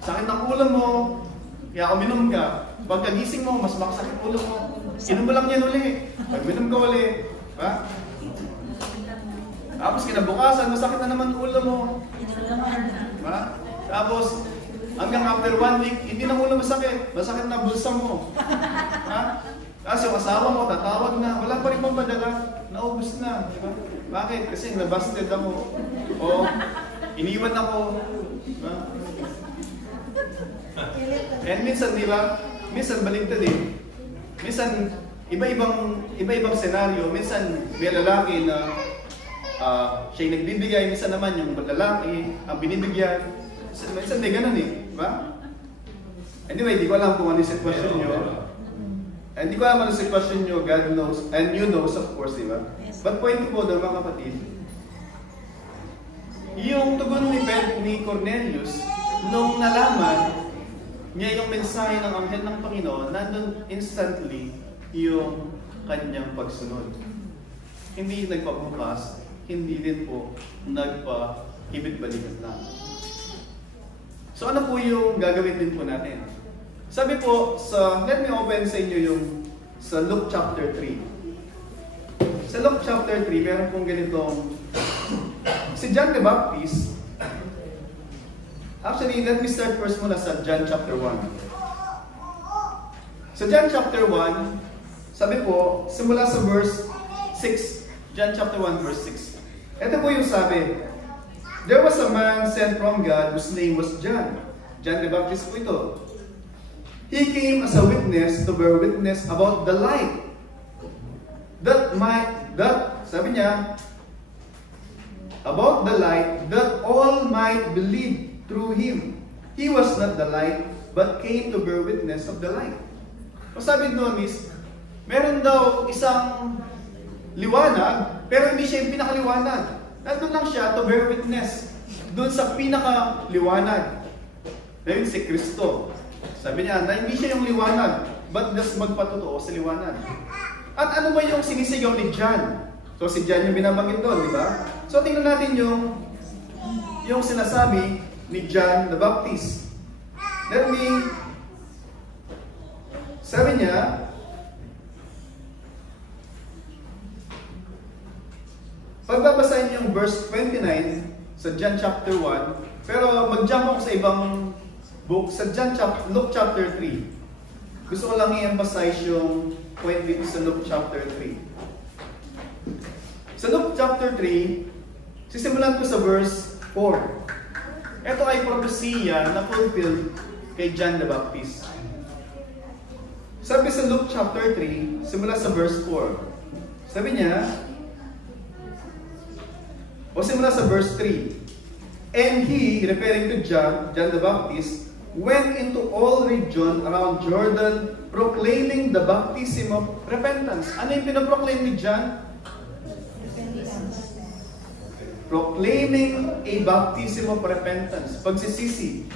Sakit ng ulo mo, kaya uminom ka. Pagkagising mo, mas makasakit ulo mo. Inom mo lang yan uli. Pag minom ka uli, di ba? Tapos kinabukasan, masakit na naman ulo mo. Diba? Tapos, hanggang after 1 week, hindi na ulo masakit. Masakit na bulsa mo. Ha? Tapos yung asawa mo, tatawag na. Wala pa rin pang madala. Naubos na. Diba? Bakit? Kasi nabasted ako. O, iniwan ako. Diba? And minsan, di ba? Minsan, baligtad eh. Minsan, iba-ibang senaryo. Minsan, may lalaki na siya'y nagbibigay, minsan naman yung lalaki ang binibigyan. Minsan may ganun eh, di ba? Anyway, di ko alam kung ano yung sitwasyon nyo. Hindi ko alam ano yung sitwasyon nyo, God knows, and you knows of course, di ba? But point ko po daw mga kapatid, yung tugon ni Cornelius, nung nalaman niya yung mensahe ng anghel ng Panginoon, nandun instantly yung kanyang pagsunod. Hindi nagpabukas, hindi din po nagpa-hibit-balikan lang. So ano po yung gagawin din po natin? Sabi po, let me open sa inyo yung sa Luke chapter 3. Sa Luke chapter 3, meron pong ganitong, si John the Baptist, actually, let me start first muna sa John chapter 1. Sa John chapter 1, sabi po, simula sa verse 6, John chapter 1 verse 6. Ito po yung sabi, there was a man sent from God whose name was John. John the Baptist po ito. He came as a witness to bear witness about the light, sabi niya, about the light, that all might believe through Him. He was not the light, but came to bear witness of the light. O sabi doon is, meron daw isang liwanag, pero hindi siya yung pinakaliwanag. Nandun lang siya to bear witness doon sa pinakaliwanag. Ngayon si Kristo. Sabi niya na hindi siya yung liwanag, but just magpatotoo sa liwanag. At ano ba yung sinisigaw ni John? So si John yung binabanggit doon, di ba? So tingnan natin yung sinasabi ni John the Baptist. Sabi niya, pagbabasahin niyo yung verse 29 sa John chapter 1, pero mag-jump ako sa ibang book, sa Luke chapter 3. Gusto ko lang i-emphasize yung point dito sa Luke chapter 3. Sa Luke chapter 3, sisimulan ko sa verse 4. Ito ay propesiya na fulfilled kay John the Baptist. Sabi sa Luke chapter 3, simula sa verse 4. Sabi niya, simula sa verse 3. And he, referring to John the Baptist, went into all region around Jordan, proclaiming the baptism of repentance. Ano yung pinaproclaim ni John? Proclaiming a baptism of repentance, pagsisisi.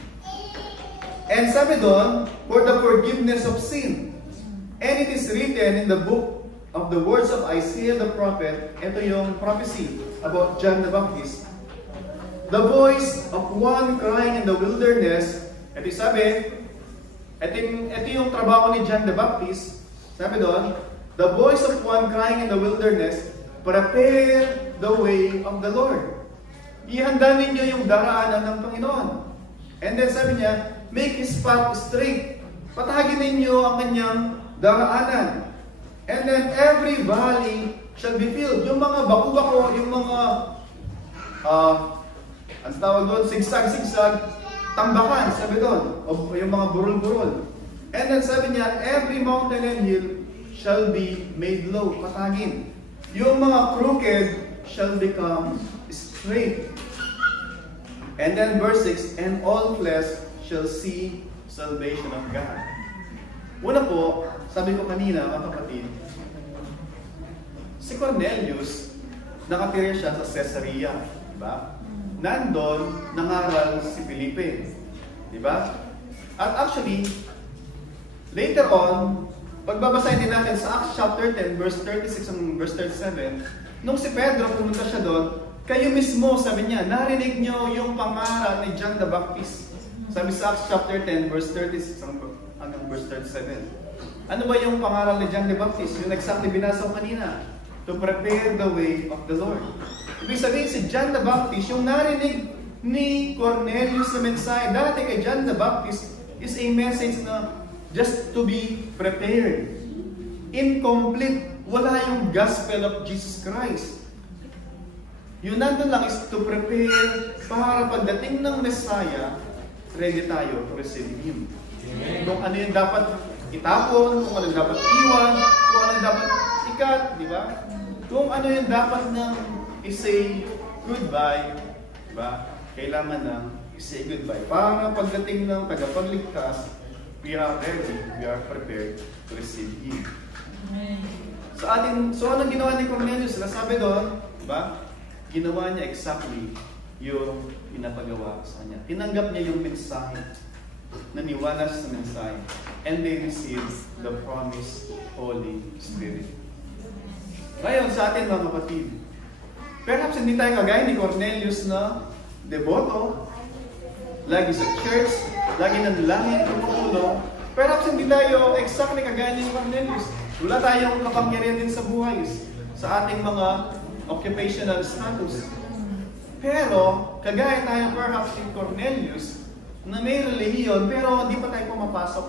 And sabi doon, for the forgiveness of sin. And it is written in the book of the words of Isaiah the prophet, ito yung prophecy about John the Baptist. The voice of one crying in the wilderness, ito yung trabaho ni John the Baptist. Sabi doon, the voice of one crying in the wilderness, prepare the way of the Lord. Ihanda ninyo yung daraanan ng Panginoon. And then sabi niya, make His path straight. Patagin ninyo ang kanyang daraanan. And then every valley shall be filled. Yung mga baku-bako, yung mga ang tawag doon, sigsag-sigsag, tambakan, sabi doon, o yung mga burol-burol. And then sabi niya, every mountain and hill shall be made low, patagin. Yung mga crooked shall become straight. And then verse 6, and all flesh shall see salvation of God. Una po, sabi ko kanina, mga kapatid, si Cornelius, nakatira siya sa Caesarea, diba? Nandun, nangaral si Felipe, diba? At actually, later on, pagbabasahin din natin sa Acts chapter 10, verse 36 and verse 37, nung si Pedro pumunta siya doon, kayo mismo, sabi niya, narinig niyo yung pangaral ni John the Baptist. Sabi sa Acts chapter 10, verse 36 hanggang verse 37. Ano ba yung pangaral ni John the Baptist? Yung exactly binasa ko kanina. To prepare the way of the Lord. Ibig sabihin si John the Baptist, yung narinig ni Cornelius na mensahe dati kay John the Baptist is a message na just to be prepared. Incomplete. Wala yung gospel of Jesus Christ. Yung nandun lang is to prepare para pagdating ng Messiah, ready tayo to receive Him. Amen. Kung ano yung dapat itapon, kung ano yung dapat iwan, kung ano yung dapat ikat, di ba? Kung ano yung dapat nang i-say goodbye, di ba? Kailangan nang i-say goodbye. Para pagdating ng tagapagligtas, we are ready, we are prepared to receive Him. So anong ginawa ni Cornelius? Nasabi doon, di ba? Ginawa niya exactly yung pinapagawa sa kanya. Tinanggap niya yung mensahe. Naniwala sa mensahe. And they received the promised Holy Spirit. Ngayon sa atin mga kapatid, perhaps hindi tayo kagaya ni Cornelius na deboto, lagi sa church, lagi nanalangin, tumutulong. Perhaps hindi tayo exactly kagaya ni Cornelius. Wala tayong kapangyarihan din sa buhay, sa ating mga occupational status. Pero, kagaya tayo perhaps ni Cornelius, na may relihiyon, pero hindi pa tayo pumapasok.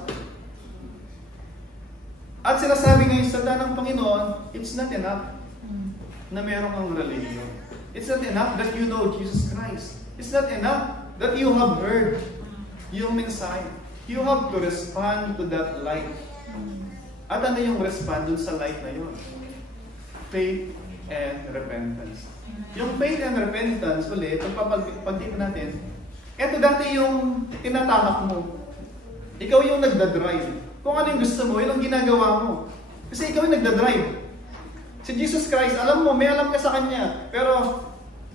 At sinasabi ngayon sa ng Panginoon, it's not enough na meron kang relihiyon. It's not enough that you know Jesus Christ. It's not enough that you have heard yung mensahe. You have to respond to that light. At ano yung respond dun sa light na yun? faith and repentance. Yung faith and repentance, ulit, pagpapagdipan natin, eto dati yung tinatahak mo. Ikaw yung nagdadrive. Kung ano yung gusto mo, yun ang ginagawa mo. Kasi ikaw yung nagdadrive. Si Jesus Christ, alam mo, may alam ka sa Kanya. Pero,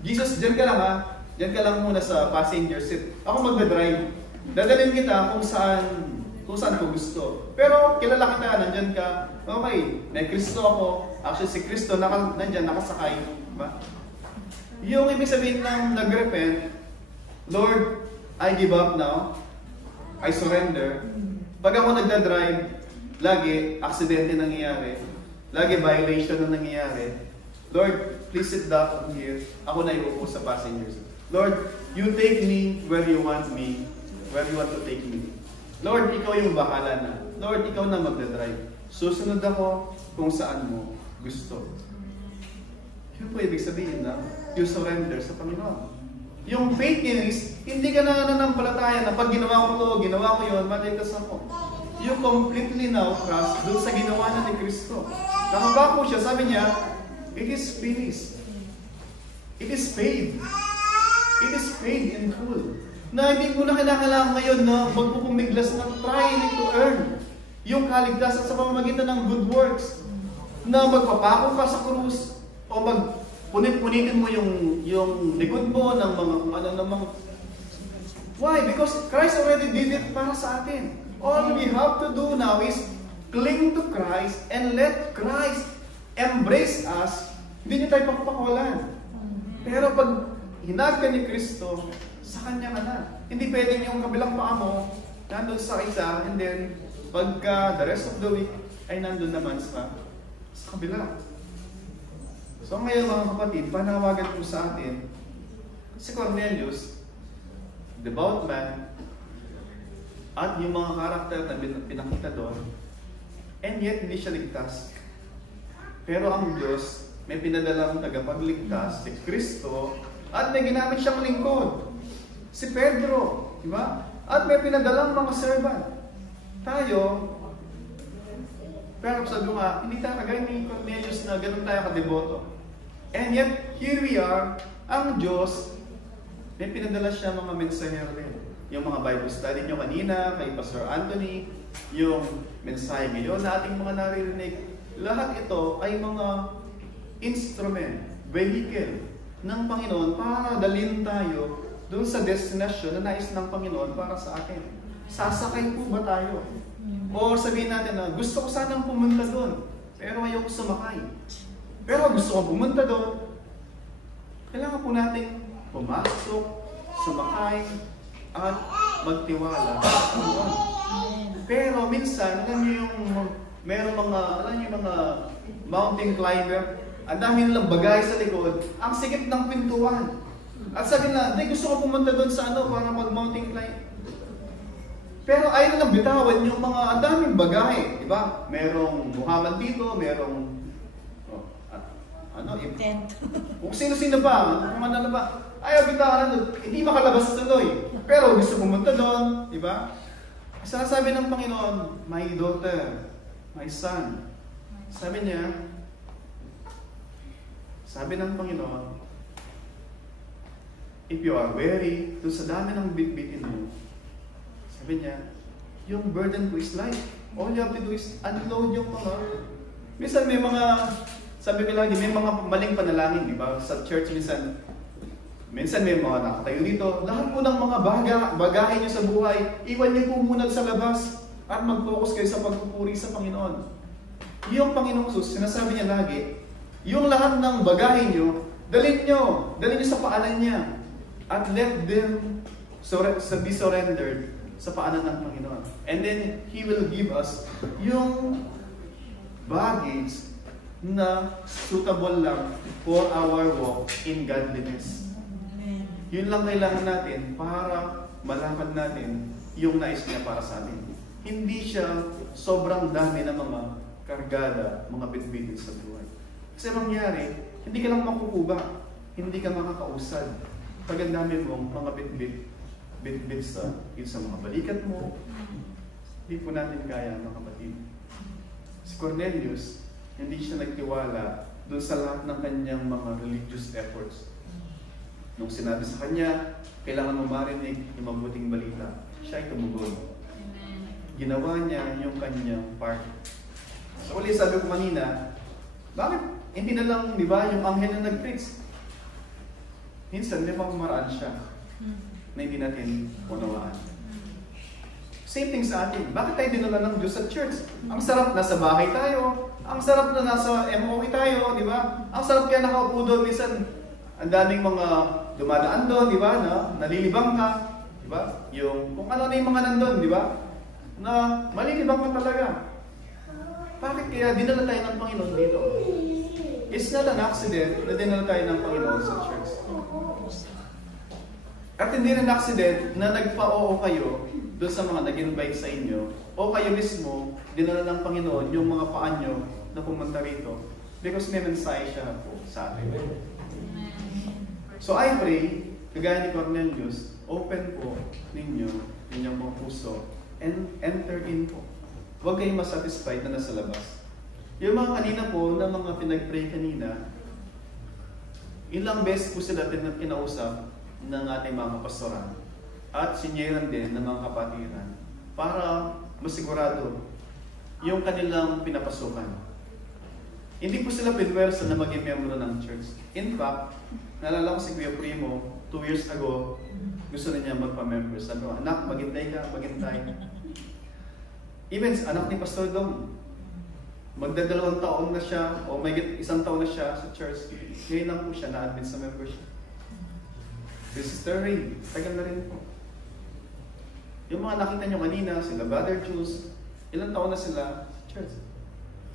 Jesus, dyan ka lang ha. Dyan ka lang muna sa passenger seat. Ako magdadrive. Dadalhin kita kung saan ko gusto. Pero, kilala kita, nandyan ka. Okay, may Kristo ako. Actually, si Kristo, nandyan, nakasakay. Diba? Yung ibig sabihin ng nag-repent, Lord, I give up now. I surrender. Pag ako nagdadrive, lagi aksidente nangyayari. Lagi violation na nangyayari. Lord, please sit down here. Ako na iupo sa passengers. Lord, you take me where you want me. Where you want to take me. Lord, ikaw yung bahala na. Lord, ikaw na magdadrive. Susunod ako kung saan mo gusto. Yun po ibig sabihin na you surrender sa Panginoon. Yung faith niya is, hindi ka na nanampalataya na pag ginawa ko to, ginawa ko yun, maligtas ako. You completely now trust doon sa ginawa na ni Kristo. Nakabako siya, sabi niya, it is finished. It is paid. It is paid in full. Na hindi mo na kailangan ngayon na magpupumiglas na trying to earn yung kaligtasan sa pamamagitan ng good works. Na magpapako ka sa krus o punit-punitin mo yung likod mo ng mga Why? Because Christ already did it para sa atin. All we have to do now is cling to Christ and let Christ embrace us. Hindi niya tayo pagpakawalan. Pero pag hinag ka ni Kristo, sa Kanya ka na. Hindi pwedeng yung kabilang paa mo, nandun sa isa, and then pagka the rest of the week, ay nandun naman sa kabila. So ngayon mga kapatid, panawagan po sa atin, si Cornelius, devout man, at yung mga karakter na pinakita doon, and yet hindi siya ligtas. Pero ang Diyos, may pinadalang tagapagligtas, si Kristo, at may ginamit siyang lingkod. Si Pedro, di ba? At may pinadalang mga servant. Tayo, pero sabi nga, hindi tayo kagaya ni Cornelius na ganun tayo kadeboto. And yet, here we are, ang Diyos, may pinadala siya mga mensahero rin. Yung mga Bible study nyo kanina, kay Pastor Anthony, yung mensahe ngayon na ating mga naririnig, lahat ito ay mga instrument, vehicle ng Panginoon para dalhin tayo doon sa destination na nais ng Panginoon para sa atin. Sasakay po ba tayo? O sabihin natin na gusto ko sanang pumunta doon, pero ayoko sumakay. Pero gusto ko pumunta doon, kailangan po natin pumasok, sumakay, at magtiwala. Pero minsan, alam niyo yung mga mountain climber, ang dami nilang bagay sa likod, ang sikip ng pintuan. At sabi na, gusto ko pumunta doon sa para mag-mountain climb. Pero ayaw nilang bitawan yung mga ang daming bagay, di ba? Merong Muhammad dito, merong kung sino-sino ba, kung ano ba, ayaw bitawan doon, hindi makalabas tuloy. Pero gusto pumunta doon, di ba? Sinasabi ng Panginoon, my daughter, my son. Sabi ng Panginoon, if you are weary, doon sa dami ng bitbitin mo, sabi niya, yung burden ko is light. All you have to do is unload yung mga. Minsan may mga, sabi ko lagi, may mga maling panalangin, di ba? Sa church minsan may mga nakatayo dito. Lahat po ng mga bagahe nyo sa buhay, iwan niyo po muna sa labas at mag-focus kayo sa pagpupuri sa Panginoon. Yung Panginoong Jesus, sinasabi niya lagi, yung lahat ng bagahe nyo, dalhin nyo sa paanan niya. At let them be surrendered sa paanan ng Panginoon. And then, He will give us yung baggage na suitable lang for our walk in godliness. Yun lang kailangan natin para malaman natin yung nais niya para sa atin. Hindi siya sobrang dami ng mga kargada, mga bitbitin sa buhay. Kasi mangyari, hindi ka lang makukuba, hindi ka makakausad. Pag ang dami mong mga bitbit sa mga balikat mo, hindi po natin kaya, mga kapatid. Si Cornelius, hindi siya nagtiwala doon sa lahat ng kanyang mga religious efforts. Nung sinabi sa kanya, kailangan mo marinig yung mabuting balita, siya ay tumugon. Ginawa niya yung kanyang part. So uli sabi ko kanina, bakit hindi na lang, di ba, yung anghel na nag-preach? Minsan, may pamamaraan siya na hindi natin unawaan. Same thing sa atin. Bakit tayo dinala ng Diyos sa church? Ang sarap nasa bahay tayo. Ang sarap na nasa MOE tayo, di ba? Ang sarap kaya nakaupo doon. Minsan, ang daming mga dumadaan doon, di ba? Nalilibang ka. Di ba? Yung, kung ano na yung mga nandun, di ba? Na malilibang ka talaga. Bakit kaya dinala tayo ng Panginoon dito? It's not an accident na dinala tayo ng Panginoon sa church. At hindi rin accident na nagpa-oo kayo doon sa mga nag-invite sa inyo o kayo mismo, dinala ng Panginoon yung mga paan nyo na pumunta rito because may mensahe siya po sa atin. So I pray, kagaya ni Cornelius, open po ninyo inyong mga puso and enter in po. Huwag kayong masatisfied na nasa labas. Yung mga kanina po, na mga pinag-pray kanina, ilang beses po sila kinausap ng ating mga pastoran at sinyeran din ng mga kapatiran para masigurado yung kanilang pinapasukan. Hindi po sila pinwersa na maging member ng church. In fact, naalala ko si Kuya Primo, 2 years ago, gusto na niya magpa-member. Sabi ko, anak, maghintay ka, maghintay. Even anak ni Pastor Dong, magdadalawang taon na siya, o may 1 taon na siya sa church. Ngayon lang po siya na-admit sa membership. Si Sister Ray, tagal na rin po. Yung mga nakita nyo kanina, sila Brother Jules, ilang taon na sila sa church.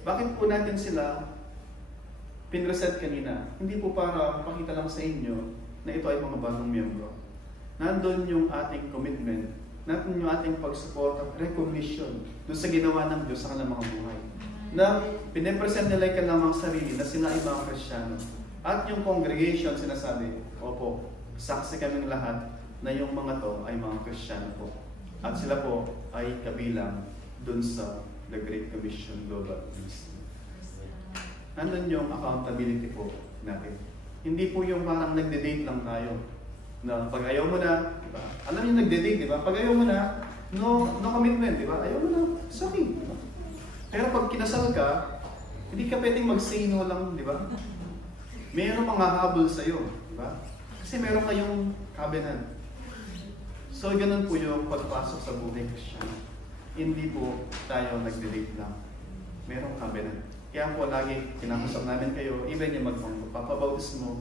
Bakit po natin sila pinreset kanina? Hindi po para pakita lang sa inyo na ito ay mga bagong miyembro. Nandun yung ating commitment, nandun yung ating pag-support at recognition doon sa ginawa ng Diyos sa kanilang mga buhay. Na pinipresent nila ka lamang sarili na sila ay mga Kristiyano. At yung congregation sinasabi, opo, saksi kaming lahat na yung mga to ay mga Kristiyano po. At sila po ay kabilang dun sa The Great Commission Global Ministry. Nandun yung accountability po natin. Hindi po yung parang nagde-date lang tayo. Na pag ayaw mo na, diba? Alam niyo nagde-date, di ba? Pag ayaw mo na, no commitment, di ba? Ayaw mo na, it's okay. Diba? Pero pag kinasal ka, hindi ka pwedeng mag-say no lang, di ba? Mayroong mga habol sa'yo, di ba? Kasi meron kayong covenant. So, ganun po yung pagpasok sa buhay Kristiyano. Hindi po tayo nagde-date lang. Merong covenant. Kaya po lagi kinakusap namin kayo, even yung magpapabautismo,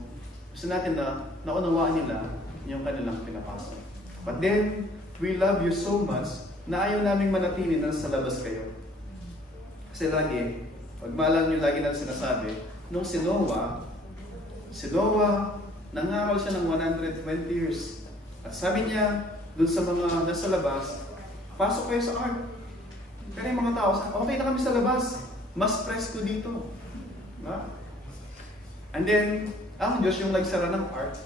gusto natin na naunawaan nila yung kanilang pinapasok. But then, we love you so much na ayaw naming manatili na sa labas kayo. Kasi lagi, pagmalan nyo lagi na sinasabi, nung si Noah, nangaral siya ng 120 years. At sabi niya, dun sa mga nasa labas, pasok kayo sa ark. Pero yung mga tao, okay na kami sa labas. Mas presko dito. Diba? And then, ang Diyos yung nagsara ng ark.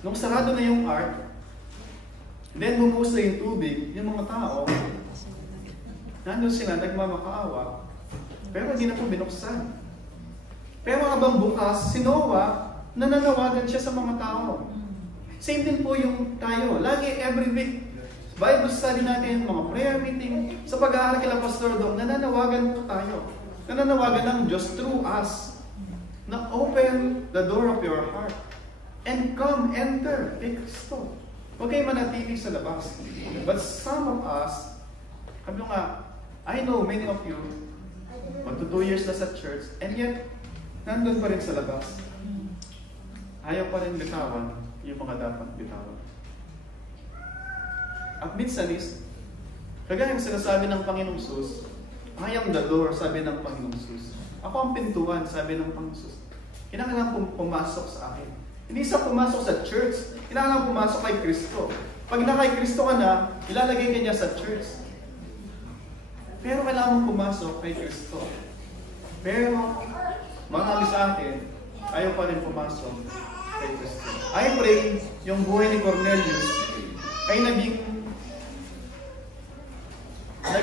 Nung sarado na yung ark, then bumuhos na yung tubig, yung mga tao, nandun sila, nagmamakaawa, pero hindi na po binuksan. Pero habang bukas, si Noah, nananawagan siya sa mga tao. Same din po yung tayo. Lagi, every week, Bible study natin, mga prayer meeting, sa pag-aaral kila Pastor Dong, nananawagan po tayo. Nananawagan ng Diyos through us. Na open the door of your heart. And come, enter, kay Kristo. Huwag kayo manatili sa labas. But some of us, sabi nga, I know many of you, magto 2 years na sa church, and yet, nandun pa rin sa labas. Ayaw pa rin bitawan yung mga dapat bitawan. At minsan is, kagaya yung sinasabi ng Panginoong Sus, I am the door, sabi ng Panginoong Sus. Ako ang pintuan, sabi ng Panginoong Sus. Kinakailangan pumasok sa akin. Hindi sa pumasok sa church, kinakailangan pumasok kay Kristo. Pag na kay Kristo ka na, ilalagay ka niya sa church. Pero kailangan pumasok kay Kristo. Pero, marami sa atin, ayaw pa rin pumasok kay Kristo. I pray, yung buhay ni Cornelius ay naging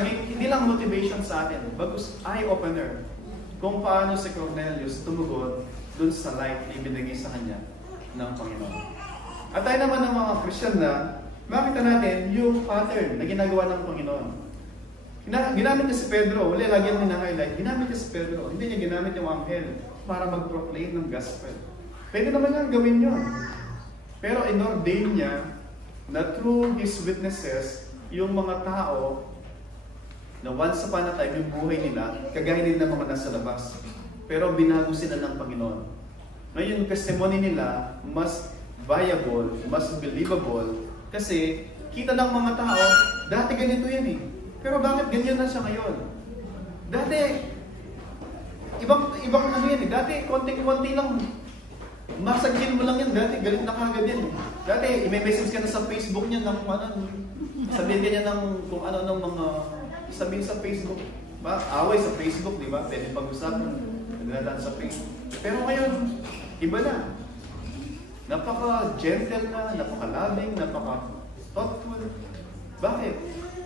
hindi lang motivation sa atin, bagus eye-opener. kung paano si Cornelius tumugon dun sa light na ibinigay sa kanya ng Panginoon. At tayo naman ng mga Christian na, makita natin yung pattern na ginagawa ng Panginoon. Ginamit niya si Pedro, wala lagi ang hina-highlight, ginamit niya si Pedro, hindi niya ginamit yung anghel para mag-proclaim ng gospel. Pwede naman niya gawin yun. Pero in-ordain niya na through his witnesses, yung mga tao na once upon a time, yung buhay nila, kagaya nila ng mga nasa labas. Pero binago sila ng Panginoon. Ngayon, yung testimony nila, mas viable, mas believable, kasi kita ng mga tao, dati ganito yan eh. Pero bakit ganyan na siya ngayon? Dati, ibang ano yan eh. Dati, konti-konti lang. Masagin mo lang yan. Dati, galit na kagad yan eh. Dati, i-message ka na sa Facebook niya ng ano, sabihin ka niya ng kung ano ng mga sabihin sa Facebook. Away sa Facebook, di ba? Pwede pag-usapan. Nagdadaan sa Facebook. Pero ngayon, iba na. Napaka-gentle na, napaka-loving, napaka-thoughtful. Bakit?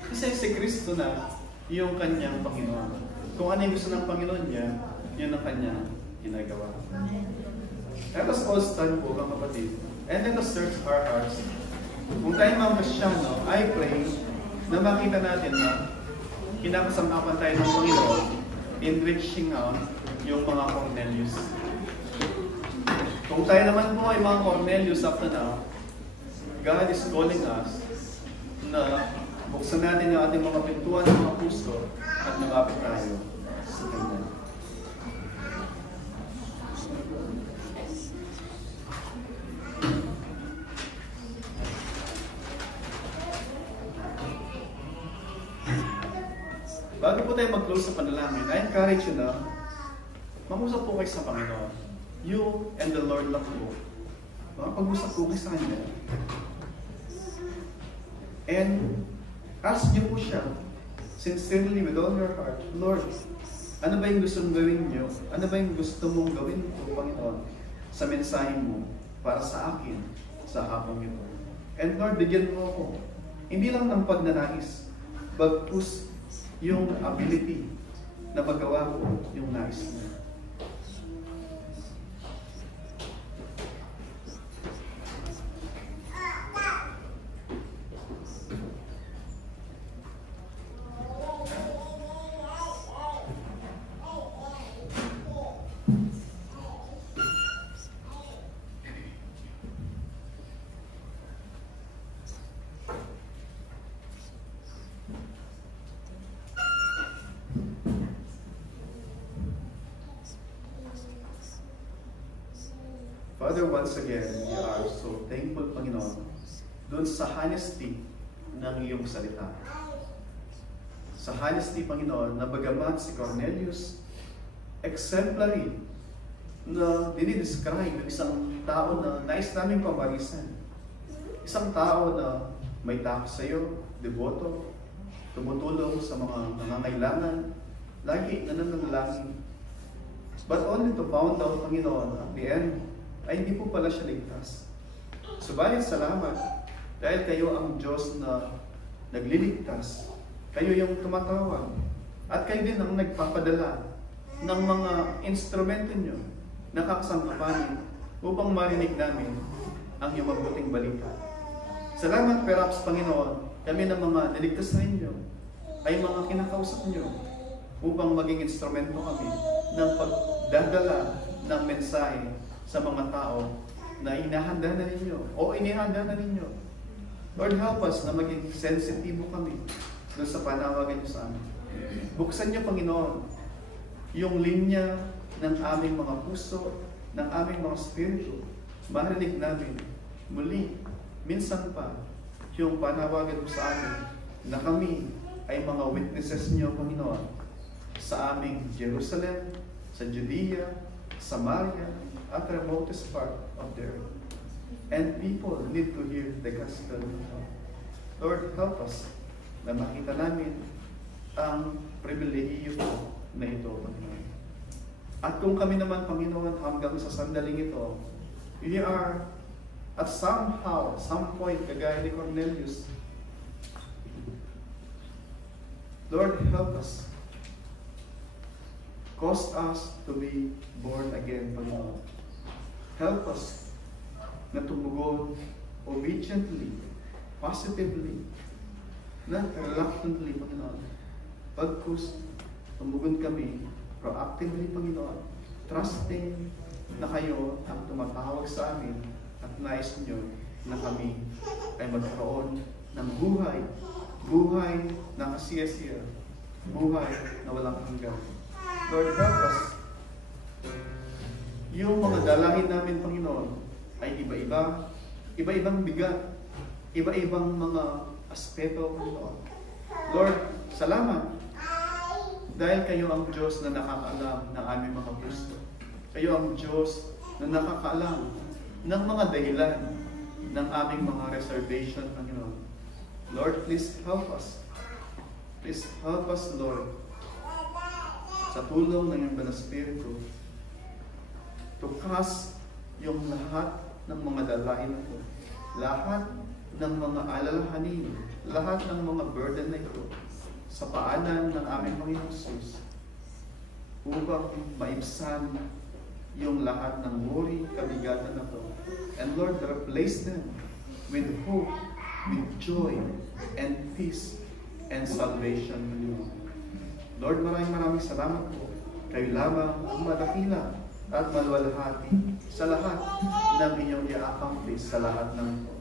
Kasi si Kristo na yung kanyang Panginoon. Kung ano yung gusto ng Panginoon niya, yun ang kanyang ginagawa. Let us all stand po, mga kapatid. And let us search our hearts. Kung tayo mga Kristyano, I pray na makita natin na kinakasamapan tayo ng Panginoon in reaching out yung mga Cornelius. Kung tayo naman po ay mga Cornelius after now, God is calling us na buksan natin yung ating mga pintuan ng mga puso at lumapit tayo sa Kanya. Bago po tayo mag-close sa panalangin, I encourage you na mag-usap po kayo sa Panginoon. You and the Lord lang po. Makapag-usap po kayo sa Kanya. And ask niyo po siya, sincerely with all your heart, Lord, ano ba yung gusto mong gawin niyo? Ano ba yung gusto mong gawin ko, Panginoon, sa mensahe mo para sa akin, sa hapong ito? And Lord, bigyan mo ako, hindi lang ng pagnanais, bagkus yung ability na magawa ko yung nais mo. Father, once again, we are so thankful, Panginoon, dun sa honesty ng iyong salita. Sa honesty, Panginoon, na bagamat si Cornelius, exemplary, na dinidescribe ng isang tao na nais naming pamarisan. Isang tao na may takot sa iyo, deboto, tumutulong sa mga nangangailangan, lagi nananalangin. But only to found out, Panginoon, at the end, ay hindi po pala siya ligtas. Subalit salamat dahil kayo ang Diyos na nagliligtas. Kayo yung tumatawag. At kayo din ang nagpapadala ng mga instrumento nyo na kakasangkapanin upang marinig namin ang iyong mabuting balita. Salamat perhaps, Panginoon, kami ng mga niligtas na inyo ay mga kinakausap nyo upang maging instrumento kami ng pagdadala ng mensahe sa mga tao na inahanda na ninyo o inihanda na ninyo. Lord, help us na maging sensitibo kami doon sa panawagan niyo sa amin. Buksan niyo, Panginoon, yung linya ng aming mga puso, ng aming mga spirito. Marinig namin muli, minsan pa, yung panawagan mo sa amin na kami ay mga witnesses niyo, Panginoon, sa aming Jerusalem, sa Judea, Samaria, at the remotest part of the earth. And people need to hear the gospel. Lord, help us na makita namin ang pribilehiyo na ito, Panginoon. At kung kami naman, Panginoon, hanggang sa sandaling ito, we are at somehow, some point, kagaya ni Cornelius, Lord, help us Cause us to be born again, Panginoon. Help us na tumugon obediently, positively, not reluctantly, Panginoon. Pagkus, tumugon kami proactively, Panginoon, trusting na kayo ang tumatawag sa amin at nais nyo na kami ay magkaroon ng buhay na kasiyasiya, buhay na walang hanggan. Lord, help us. Yung mga dalangin namin, Panginoon, ay iba-iba, iba-ibang bigat, iba-ibang mga aspeto, Panginoon. Lord, salamat. Dahil kayo ang Diyos na nakakaalam ng aming mga puso. Kayo ang Diyos na nakakaalam ng mga dahilan ng aming mga reservation, Panginoon. Lord, please help us. Please help us, Lord, sa tulong ng iyong Banal Espiritu, to cast yung lahat ng mga dalahin na ito, lahat ng mga alalahanin, lahat ng mga burden na ito, sa paanan ng aming Panginoon Jesus, upang maibsan yung lahat ng worry, kabigatan na ito. And Lord, replace them with hope, with joy, and peace, and salvation. Lord, maraming salamat po. Kayo lamang ang madakila at maluwalhati sa lahat ng inyong i-accomplish sa lahat ng ito.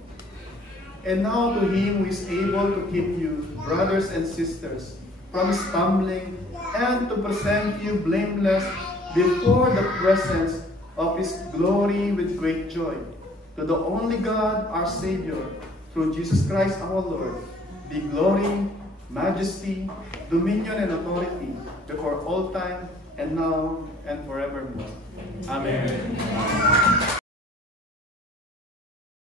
And now to Him who is able to keep you, brothers and sisters, from stumbling and to present you blameless before the presence of His glory with great joy. To the only God, our Savior, through Jesus Christ our Lord, be glory, majesty, dominion, and authority before all time and now and forevermore. Amen.